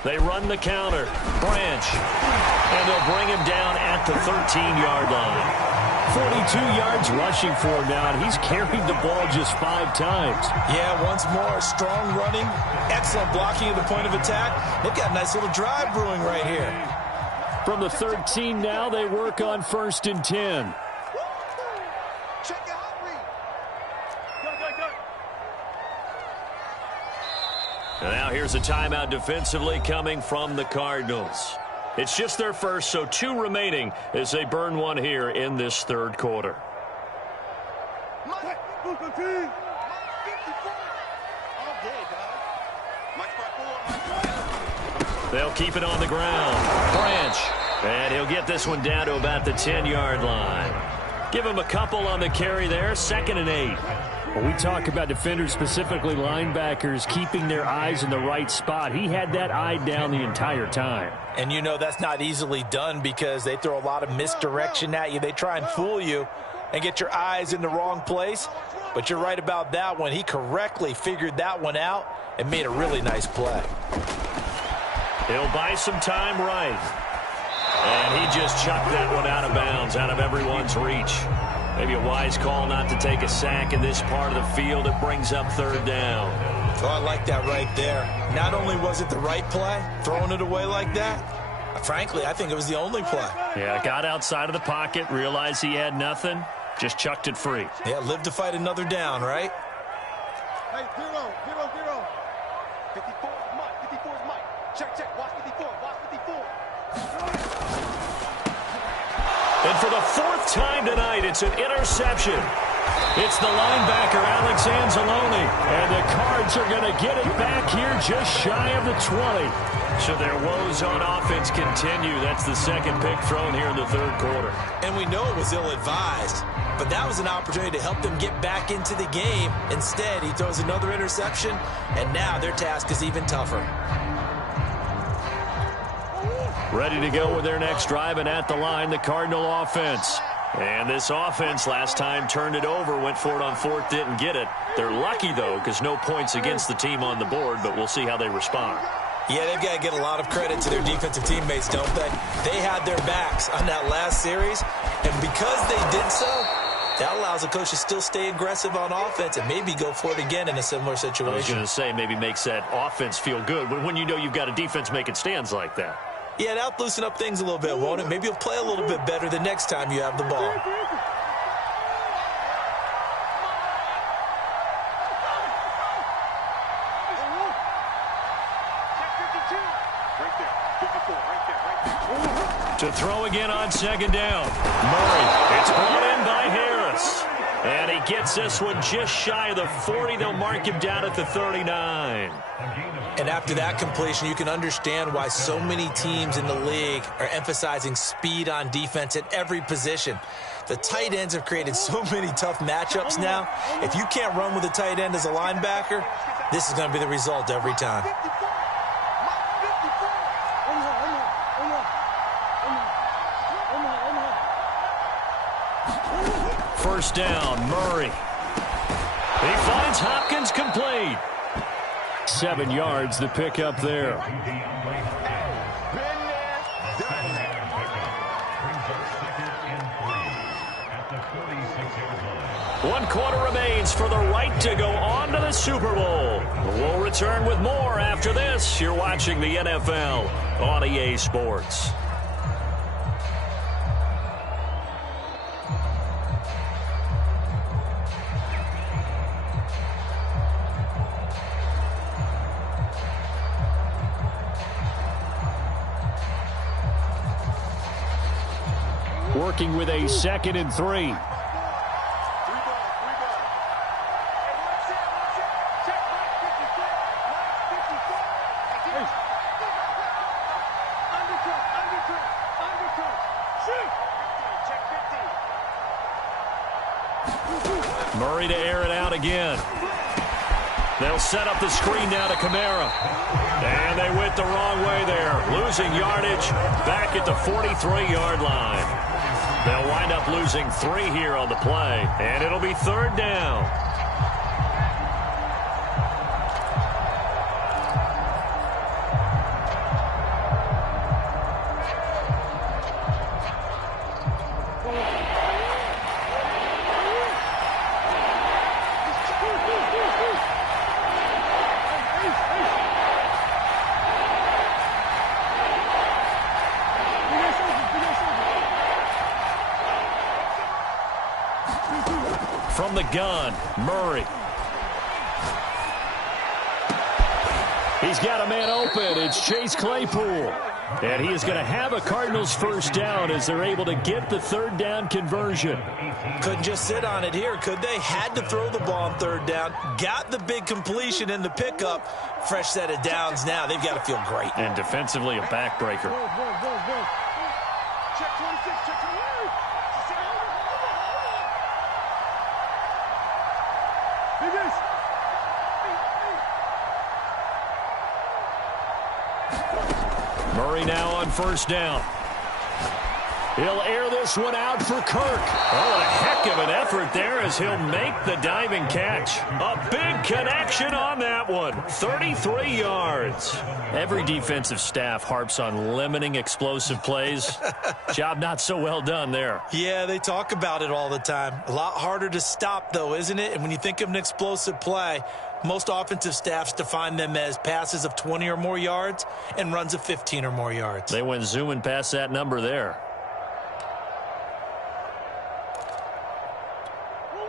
They run the counter. Branch. And they'll bring him down at the 13-yard line. 42 yards rushing for him now, and he's carried the ball just 5 times. Yeah, once more, strong running, excellent blocking at the point of attack. They've got a nice little drive brewing right here. From the 13 now, they work on 1st and 10. Check it out, Reed. Go. And now here's a timeout defensively coming from the Cardinals. It's just their first, so 2 remaining as they burn one here in this 3rd quarter. They'll keep it on the ground. Branch. And he'll get this one down to about the 10-yard line. Give him a couple on the carry there. 2nd and 8. When we talk about defenders, specifically linebackers, keeping their eyes in the right spot, he had that eye down the entire time. And you know that's not easily done because they throw a lot of misdirection at you. They try and fool you and get your eyes in the wrong place. But you're right about that one. He correctly figured that one out and made a really nice play. He'll buy some time right. And he just chucked that one out of bounds, out of everyone's reach. Maybe a wise call not to take a sack in this part of the field. It brings up 3rd down. Oh, I like that right there. Not only was it the right play, throwing it away like that, frankly, I think it was the only play. Yeah, got outside of the pocket, realized he had nothing, just chucked it free. Yeah, live to fight another down, right? Hey, 0. 54 is Mike. 54 is Mike. Check. Watch 54. And for the 4th time tonight, it's an interception. It's the linebacker, Alex Anzalone. And the Cards are going to get it back here just shy of the 20. So their woes on offense continue. That's the second pick thrown here in the third quarter. And we know it was ill-advised, but that was an opportunity to help them get back into the game. Instead, he throws another interception, and now their task is even tougher. Ready to go with their next drive, and at the line, the Cardinal offense. And this offense last time turned it over, went for it on fourth, didn't get it. They're lucky, though, because no points against the team on the board, but we'll see how they respond. Yeah, they've got to get a lot of credit to their defensive teammates, don't they? They had their backs on that last series, and because they did so, that allows the coach to still stay aggressive on offense and maybe go for it again in a similar situation. I was going to say, maybe makes that offense feel good when you know you've got a defense making stands like that. Yeah, that'll loosen up things a little bit, won't it? Maybe you'll play a little bit better the next time you have the ball. To throw again on second down. Murray, it's brought in by Harris. And he gets this one just shy of the 40. They'll mark him down at the 39. And after that completion, you can understand why so many teams in the league are emphasizing speed on defense at every position. The tight ends have created so many tough matchups now. If you can't run with a tight end as a linebacker, this is going to be the result every time. First down, Murray. He finds Hopkins complete. 7 yards, the pickup there. 1 quarter remains for the right to go on to the Super Bowl. We'll return with more after this. You're watching the NFL on EA Sports. Working with a 2nd and 3. Murray to air it out again. They'll set up the screen now to Kamara. And they went the wrong way there. Losing yardage back at the 43-yard line. They'll wind up losing 3 here on the play, and it'll be 3rd down. From the gun, Murray. He's got a man open. It's Chase Claypool. And he is going to have a Cardinals first down as they're able to get the 3rd down conversion. Couldn't just sit on it here, could they? Had to throw the ball on 3rd down. Got the big completion in the pickup. Fresh set of downs now. They've got to feel great. And defensively, a backbreaker. Check 26, check 28. Murray now on first down. He'll air this one out for Kirk. Oh, a heck of an effort there as he'll make the diving catch. A big connection on that one. 33 yards. Every defensive staff harps on limiting explosive plays. Job not so well done there. Yeah, they talk about it all the time. A lot harder to stop, though, isn't it? And when you think of an explosive play, most offensive staffs define them as passes of 20 or more yards and runs of 15 or more yards. They went zooming past that number there.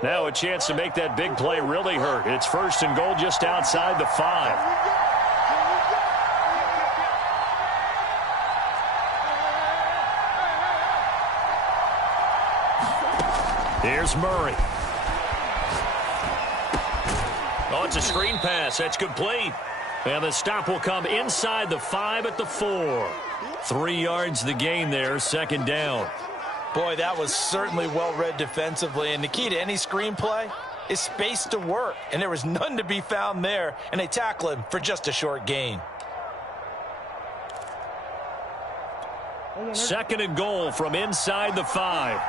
Now a chance to make that big play really hurt. It's 1st and goal just outside the 5. Here's Murray. Oh, it's a screen pass. That's complete. And the stop will come inside the 5 at the 4. 3 yards the gain there, second down. Boy, that was certainly well-read defensively. And the key to any screenplay is space to work. And there was none to be found there. And they tackle him for just a short gain. Second and goal from inside the 5.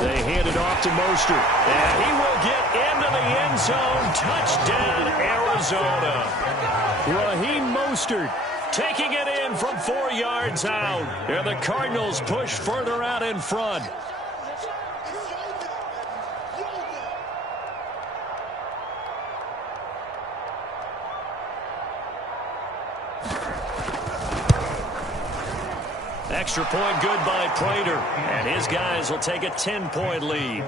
They hand it off to Mostert. And he will get into the end zone. Touchdown, Arizona. Raheem Mostert taking it in from 4 yards out. And the Cardinals push further out in front. Extra point good by Prater. And his guys will take a 10-point lead.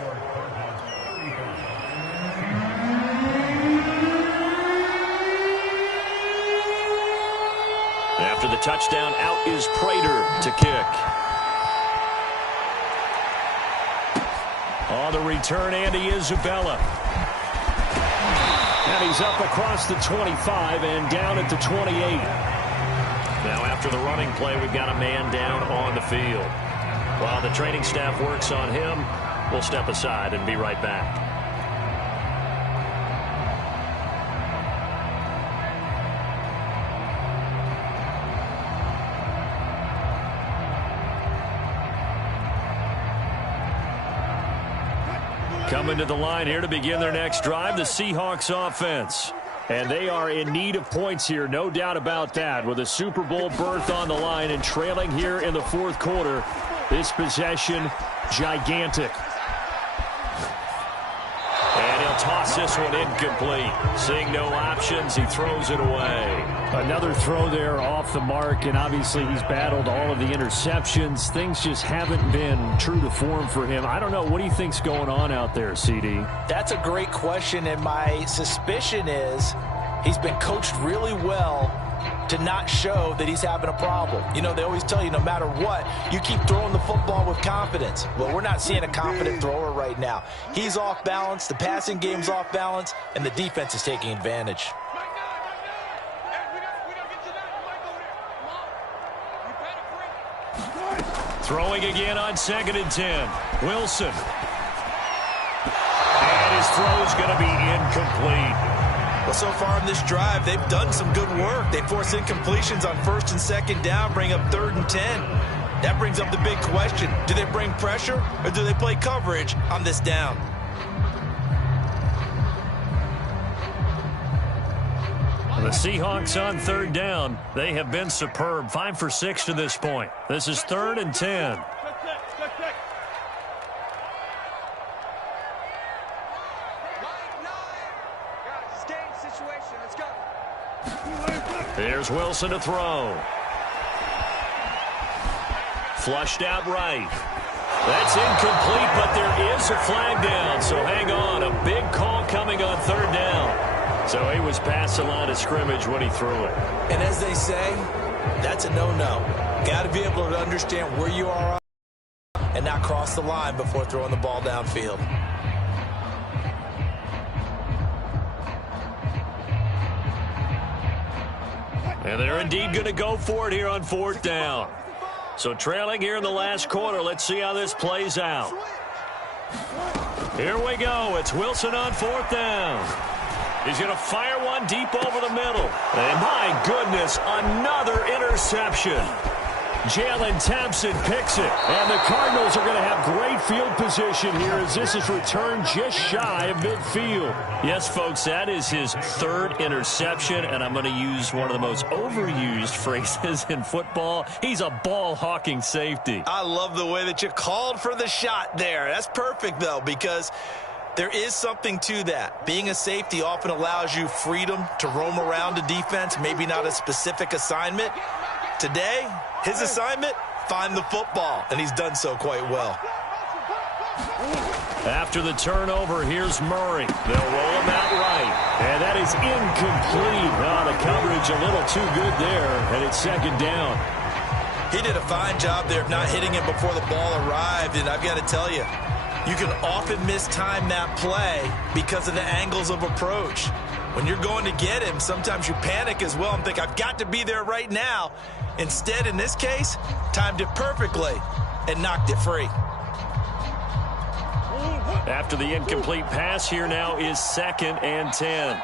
After the touchdown, out is Prater to kick. On the return, Andy Isabella. And he's up across the 25 and down at the 28. Now, after the running play, we've got a man down on the field. While the training staff works on him, we'll step aside and be right back. Coming to the line here to begin their next drive, the Seahawks offense. And they are in need of points here, no doubt about that. With a Super Bowl berth on the line and trailing here in the fourth quarter, this possession, gigantic. And he'll toss this one incomplete. Seeing no options, he throws it away. Another throw there off the mark, and obviously he's battled all of the interceptions. Things just haven't been true to form for him. I don't know. What do you think's going on out there, CD? That's a great question, and my suspicion is he's been coached really well to not show that he's having a problem. You know, they always tell you no matter what, you keep throwing the football with confidence. Well, we're not seeing a confident thrower right now. He's off balance, the passing game's off balance, and the defense is taking advantage. Throwing again on 2nd and 10. Wilson. And his throw's going to be incomplete. Well, so far in this drive, they've done some good work. They force incompletions on 1st and 2nd down, bring up 3rd and 10. That brings up the big question. Do they bring pressure or do they play coverage on this down? The Seahawks on 3rd down. They have been superb. 5 for 6 to this point. This is 3rd and 10. Here's Wilson to throw. Flushed out right. That's incomplete, but there is a flag down. So hang on. A big call coming on 3rd down. So he was past the line of scrimmage when he threw it. And as they say, that's a no-no. Got to be able to understand where you are and not cross the line before throwing the ball downfield. And they're indeed going to go for it here on 4th down. So trailing here in the last quarter. Let's see how this plays out. Here we go. It's Wilson on 4th down. He's going to fire one deep over the middle. And my goodness, another interception. Jalen Thompson picks it. And the Cardinals are going to have great field position here as this is returned just shy of midfield. Yes, folks, that is his 3rd interception, and I'm going to use one of the most overused phrases in football. He's a ball-hawking safety. I love the way that you called for the shot there. That's perfect, though, because there is something to that. Being a safety often allows you freedom to roam around a defense, maybe not a specific assignment. Today, his assignment, find the football, and he's done so quite well. After the turnover, here's Murray. They'll roll him out right. And that is incomplete. Oh, the coverage a little too good there, and it's 2nd down. He did a fine job there of not hitting him before the ball arrived, and I've got to tell you, you can often mistime that play because of the angles of approach. When you're going to get him, sometimes you panic as well and think, I've got to be there right now. Instead, in this case, timed it perfectly and knocked it free. After the incomplete pass, here now is 2nd and 10.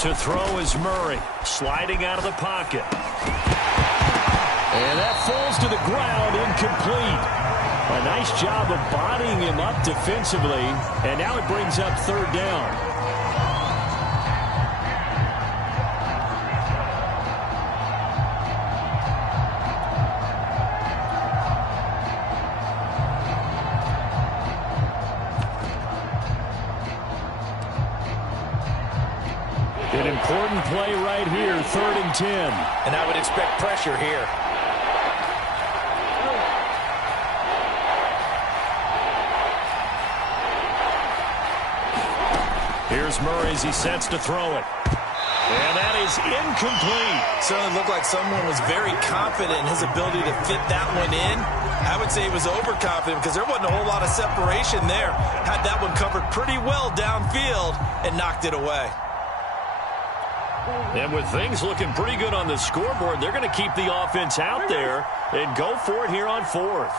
To throw is Murray, sliding out of the pocket. And that falls to the ground, incomplete. A nice job of bodying him up defensively, and now it brings up 3rd down. An important play right here, 3rd and 10. And I would expect pressure here. Here's Murray as he sets to throw it. And that is incomplete. Certainly looked like someone was very confident in his ability to fit that one in. I would say he was overconfident because there wasn't a whole lot of separation there. Had that one covered pretty well downfield and knocked it away. And with things looking pretty good on the scoreboard, they're going to keep the offense out there and go for it here on 4th.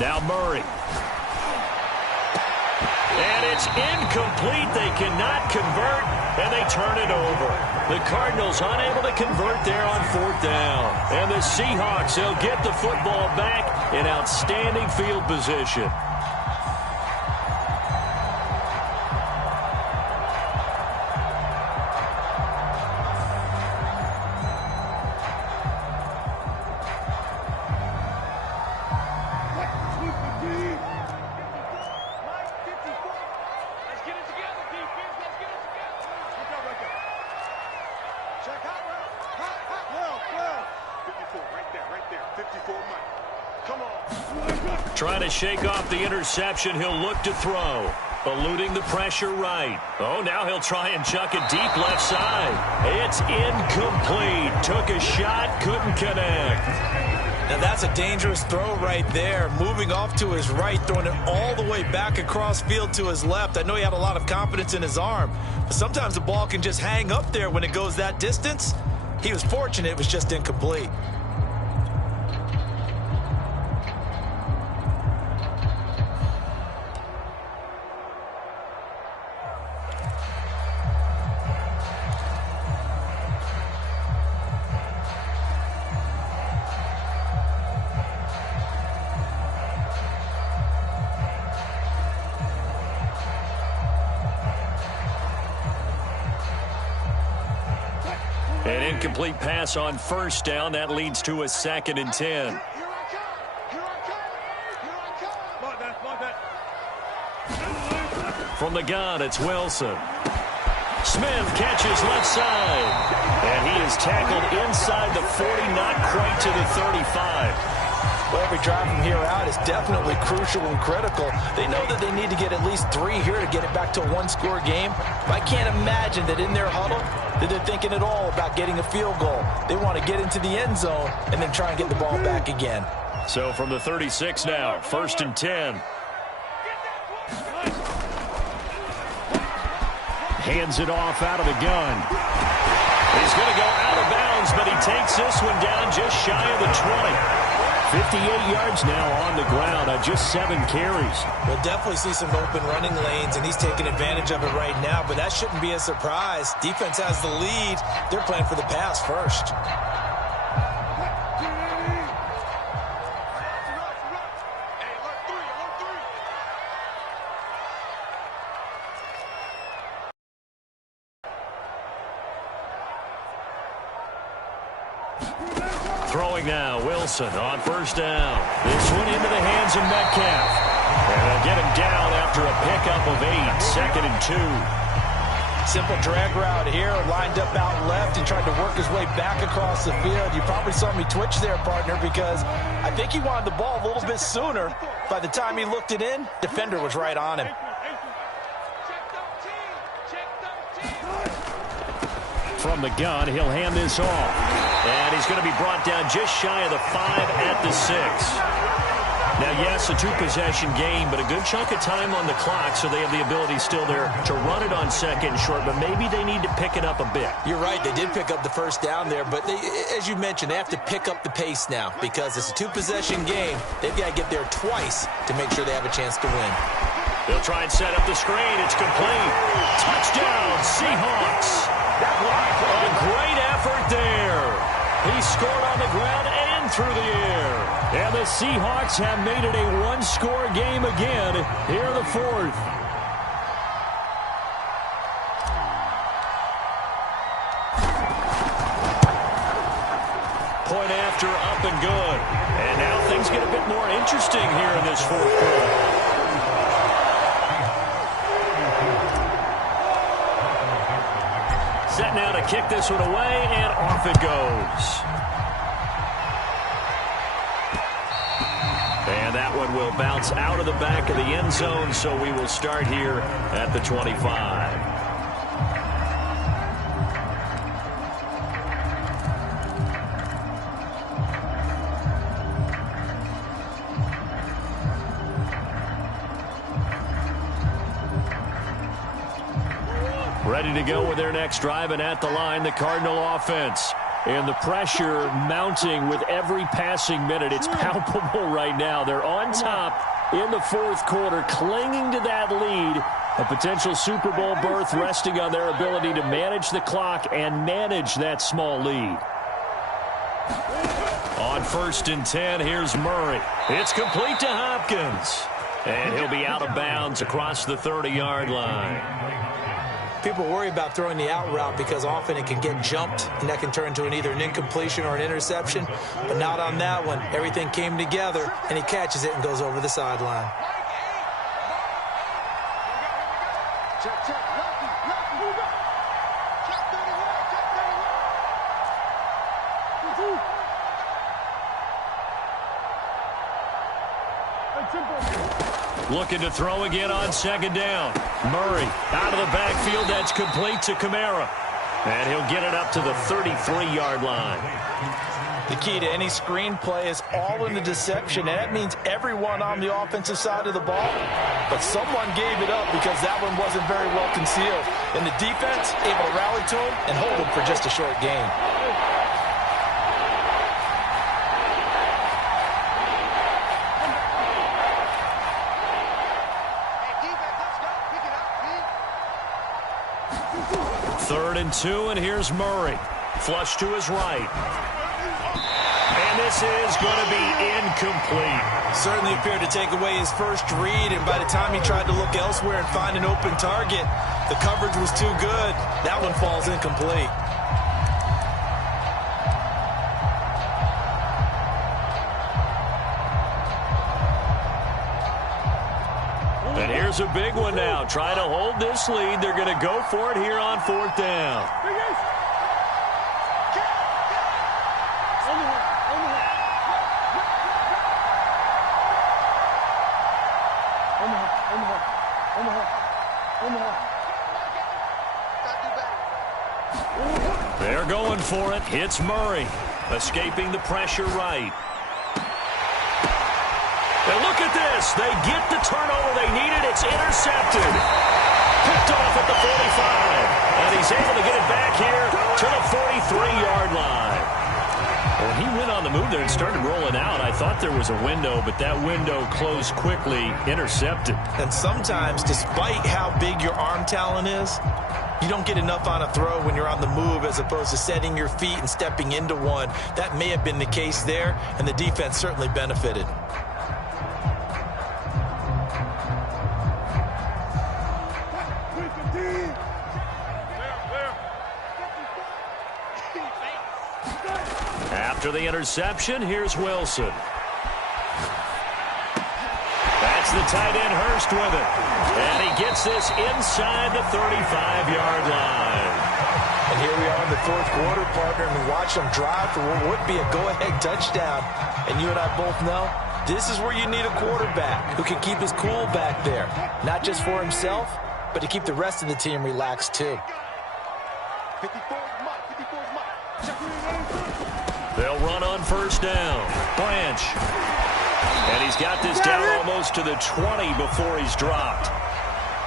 Now Murray. And it's incomplete. They cannot convert, and they turn it over. The Cardinals unable to convert there on 4th down. And the Seahawks, they'll get the football back in outstanding field position. Trying to shake off the interception. He'll look to throw. Eluding the pressure right. Oh, now he'll try and chuck it deep left side. It's incomplete. Took a shot, couldn't connect. Now that's a dangerous throw right there. Moving off to his right, throwing it all the way back across field to his left. I know he had a lot of confidence in his arm, but sometimes the ball can just hang up there when it goes that distance. He was fortunate it was just incomplete. An incomplete pass on 1st down. That leads to a 2nd and 10. From the gun, it's Wilson. Smith catches left side. And he is tackled inside the 40, not quite to the 35. Well, every drive from here out is definitely crucial and critical. They know that they need to get at least 3 here to get it back to a one-score game. But I can't imagine that in their huddle that they're thinking at all about getting a field goal. They want to get into the end zone and then try and get the ball back again. So from the 36 now, 1st and 10. Hands it off out of the gun. He's going to go out of bounds, but he takes this one down just shy of the 20. 58 yards now on the ground on just 7 carries. We'll definitely see some open running lanes, and he's taking advantage of it right now, but that shouldn't be a surprise. Defense has the lead. They're playing for the pass first. Throwing now, Wilson on 1st down. This one into the hands of Metcalf. And they'll get him down after a pickup of 8, 2nd and 2. Simple drag route here, lined up out left and tried to work his way back across the field. You probably saw me twitch there, partner, because I think he wanted the ball a little bit sooner. By the time he looked it in, defender was right on him. From the gun, he'll hand this off. And he's going to be brought down just shy of the 5 at the 6. Now, yes, a two-possession game, but a good chunk of time on the clock, so they have the ability still there to run it on second and short, but maybe they need to pick it up a bit. You're right. They did pick up the first down there, but they, as you mentioned, they have to pick up the pace now because it's a two-possession game. They've got to get there twice to make sure they have a chance to win. They'll try and set up the screen. It's complete. Touchdown, Seahawks. A great effort there. He scored on the ground and through the air. And the Seahawks have made it a one-score game again here in the fourth. Point after, up and good. And now things get a bit more interesting here in this fourth quarter. Set now to kick this one away, and off it goes. And that one will bounce out of the back of the end zone, so we will start here at the 25. Ready to go with their next drive, and at the line, the Cardinal offense. And the pressure mounting with every passing minute. It's palpable right now. They're on top in the fourth quarter, clinging to that lead. A potential Super Bowl berth resting on their ability to manage the clock and manage that small lead. On 1st and 10, here's Murray. It's complete to Hopkins. And he'll be out of bounds across the 30-yard line. People worry about throwing the out route because often it can get jumped, and that can turn into either an incompletion or an interception. But not on that one. Everything came together, and he catches it and goes over the sideline. Check, check. Lucky, move up. Check 31. Check 31. Looking to throw again on 2nd down. Murray out of the backfield. That's complete to Kamara. And he'll get it up to the 33-yard line. The key to any screen play is all in the deception, and that means everyone on the offensive side of the ball. But someone gave it up because that one wasn't very well concealed. And the defense able to rally to him and hold him for just a short gain. Third and 2, and here's Murray. Flush to his right. And this is going to be incomplete. Certainly appeared to take away his first read, and by the time he tried to look elsewhere and find an open target, the coverage was too good. That one falls incomplete. And here's a big one now. Trying to hold this lead. They're going to go for it here on 4th down. They're going for it. It's Murray. Escaping the pressure right. And look at this. They get the turnover they needed. It's intercepted. Picked off at the 45. And he's able to get it back here to the 43-yard line. Well, he went on the move there and started rolling out. I thought there was a window, but that window closed quickly. Intercepted. And sometimes, despite how big your arm talent is, you don't get enough on a throw when you're on the move as opposed to setting your feet and stepping into one. That may have been the case there, and the defense certainly benefited. After the interception, here's Wilson. That's It's the tight end Hurst with it. And he gets this inside the 35-yard line. And here we are in the fourth quarter, partner, and we watch them drive for what would be a go-ahead touchdown. And you and I both know this is where you need a quarterback who can keep his cool back there. Not just for himself, but to keep the rest of the team relaxed too. They'll run on first down. Branch. And he's got this down almost to the 20 before he's dropped.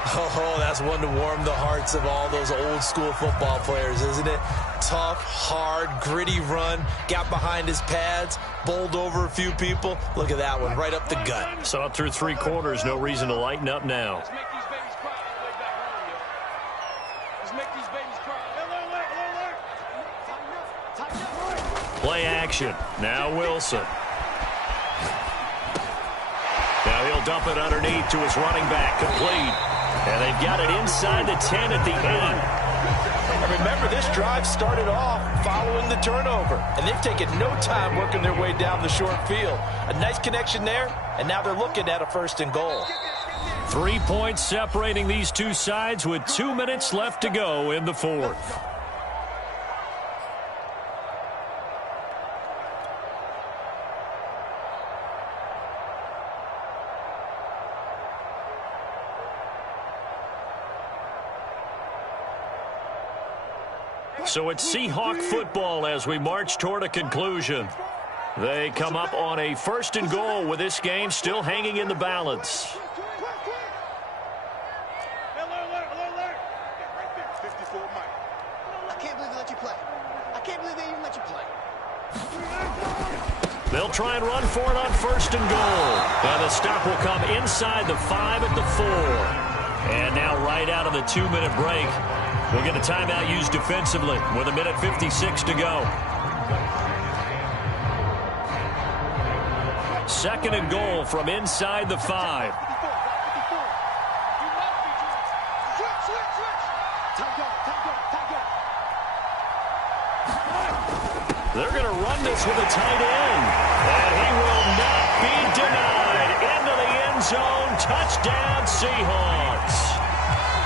Oh, that's one to warm the hearts of all those old school football players, isn't it? Tough, hard, gritty run. Got behind his pads, bowled over a few people. Look at that one, right up the gut. Saw it through 3 quarters. No reason to lighten up now. Let's make these babies cry all the way back home, yo. Let's make these babies cry. Alert. Play action. Now Wilson. Now he'll dump it underneath to his running back. Complete. And they've got it inside the 10 at the 8. And remember, this drive started off following the turnover. And they've taken no time working their way down the short field. A nice connection there, and now they're looking at a 1st and goal. 3 points separating these two sides with 2 minutes left to go in the fourth. So it's Seahawk football as we march toward a conclusion. They come up on a 1st and goal with this game still hanging in the balance. I can't believe they let you play. I can't believe they even let you play. They'll try and run for it on 1st and goal. And the stop will come inside the 5 at the 4. And now right out of the 2-minute break, we'll get a timeout used defensively with 1:56 to go. 2nd and goal from inside the 5. They're going to run this with a tight end. And he will not be denied. Into the end zone. Touchdown, Seahawks.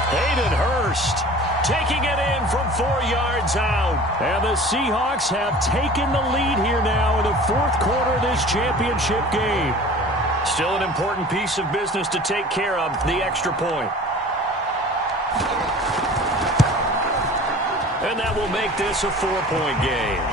Hayden Hurst taking it in from 4 yards out. And the Seahawks have taken the lead here now in the fourth quarter of this championship game. Still an important piece of business to take care of, the extra point. And that will make this a 4-point game.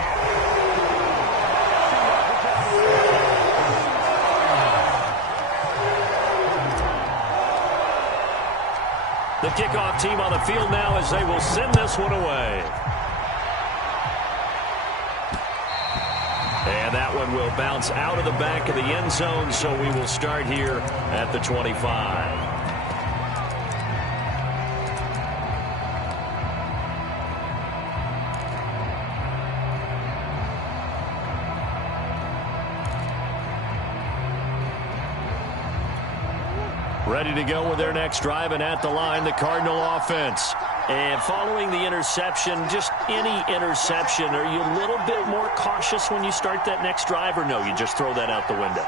The kickoff team on the field now as they will send this one away. And that one will bounce out of the back of the end zone, so we will start here at the 25. Ready to go with their next drive, and at the line, the Cardinal offense. And following the interception, just any interception, are you a little bit more cautious when you start that next drive, or no, you just throw that out the window?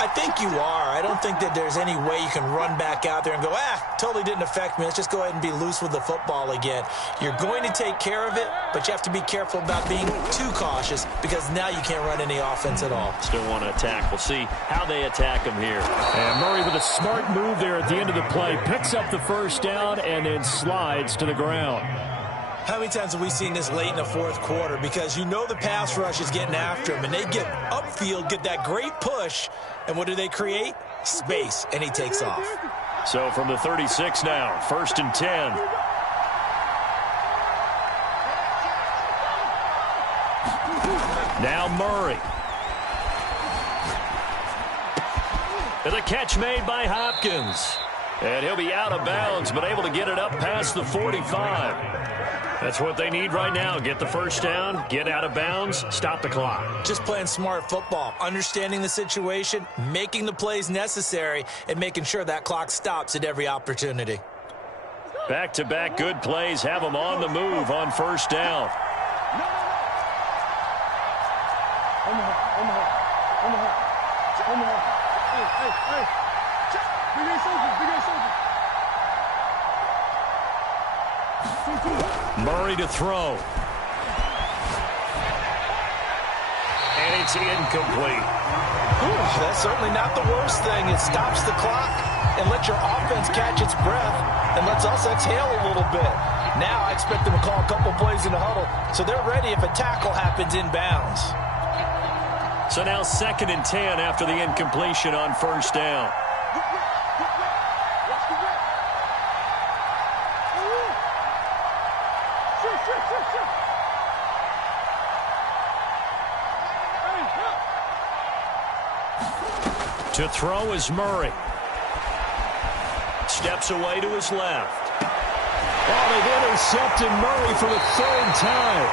I think you are. I don't think that there's any way you can run back out there and go, totally didn't affect me. Let's just go ahead and be loose with the football again. You're going to take care of it, but you have to be careful about being too cautious because now you can't run any offense at all. Still want to attack. We'll see how they attack him here. And Murray with a smart move there at the end of the play. Picks up the 1st down and then slides to the ground. How many times have we seen this late in the fourth quarter? Because you know the pass rush is getting after him, and they get upfield, get that great push, and what do they create? Space, and he takes off. So from the 36 now, 1st and 10. Now Murray. And the catch made by Hopkins. And he'll be out of bounds, but able to get it up past the 45. That's what they need right now. Get the 1st down, get out of bounds, stop the clock. Just playing smart football, understanding the situation, making the plays necessary, and making sure that clock stops at every opportunity. Back-to-back good plays have them on the move on 1st down. Murray to throw. And it's incomplete. That's certainly not the worst thing. It stops the clock and lets your offense catch its breath and lets us exhale a little bit. Now I expect them to call a couple plays in the huddle so they're ready if a tackle happens inbounds. So now 2nd and 10 after the incompletion on first down. To throw is Murray. Steps away to his left. Oh, they've intercepted Murray for the 3rd time.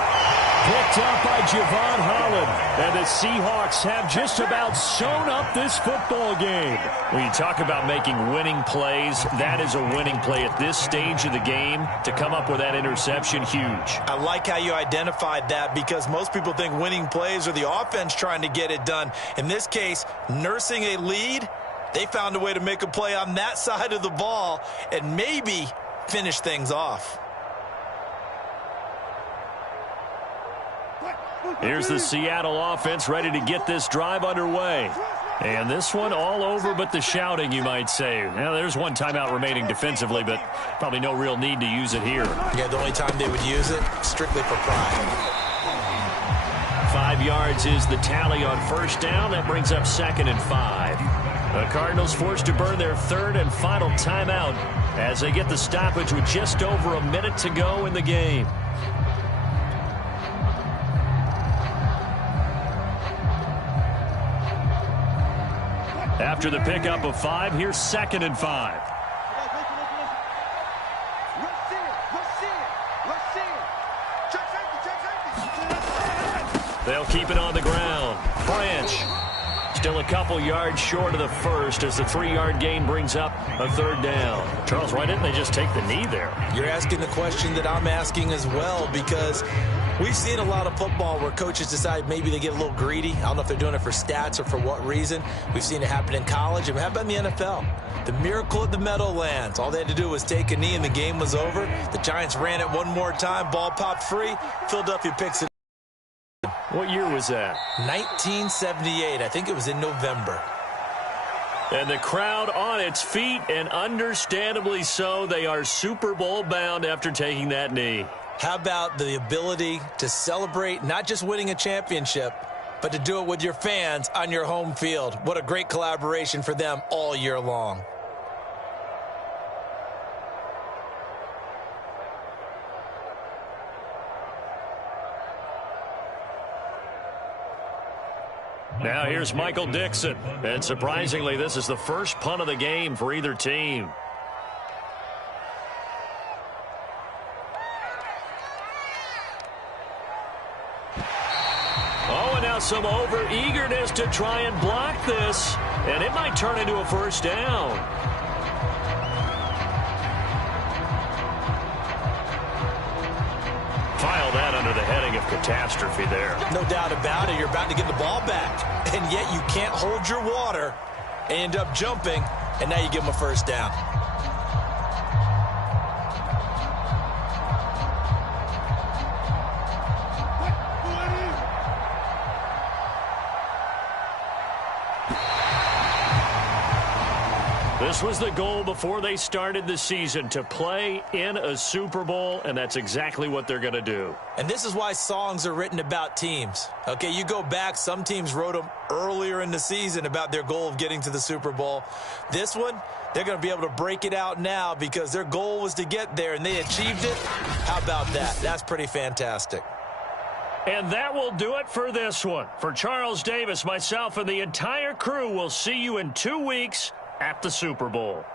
Picked up by Javon Holland. And the Seahawks have just about sewn up this football game. When you talk about making winning plays, that is a winning play at this stage of the game. To come up with that interception, huge. I like how you identified that because most people think winning plays are the offense trying to get it done. In this case, nursing a lead, they found a way to make a play on that side of the ball and maybe finish things off. Here's the Seattle offense ready to get this drive underway. And this one all over but the shouting, you might say. Now, there's one timeout remaining defensively, but probably no real need to use it here. Yeah, the only time they would use it, strictly for pride. 5 yards is the tally on first down. That brings up 2nd and 5. The Cardinals forced to burn their 3rd and final timeout as they get the stoppage with just over a minute to go in the game. After the pickup of 5, here's 2nd and 5. They'll keep it on the ground. Branch still a couple yards short of the first as the 3-yard gain brings up a 3rd down. Charles, why didn't they just take the knee there? You're asking the question that I'm asking as well because we've seen a lot of football where coaches decide maybe they get a little greedy. I don't know if they're doing it for stats or for what reason. We've seen it happen in college and happen in the NFL. The miracle of the Meadowlands. All they had to do was take a knee and the game was over. The Giants ran it one more time. Ball popped free. Philadelphia picks it. What year was that? 1978. I think it was in November. And the crowd on its feet, and understandably so. They are Super Bowl bound after taking that knee. How about the ability to celebrate not just winning a championship, but to do it with your fans on your home field? What a great collaboration for them all year long. Now here's Michael Dixon. And surprisingly, this is the first punt of the game for either team. Oh, and now some over-eagerness to try and block this. And it might turn into a first down. File that under the heading of catastrophe there. No doubt about it. You're about to get the ball back, and yet you can't hold your water and end up jumping, and now you give them a first down. This was the goal before they started the season, to play in a Super Bowl, and that's exactly what they're going to do. And this is why songs are written about teams. Okay, you go back, some teams wrote them earlier in the season about their goal of getting to the Super Bowl. This one, they're going to be able to break it out now because their goal was to get there, and they achieved it. How about that? That's pretty fantastic. And that will do it for this one. For Charles Davis, myself, and the entire crew, we'll see you in 2 weeks at the Super Bowl.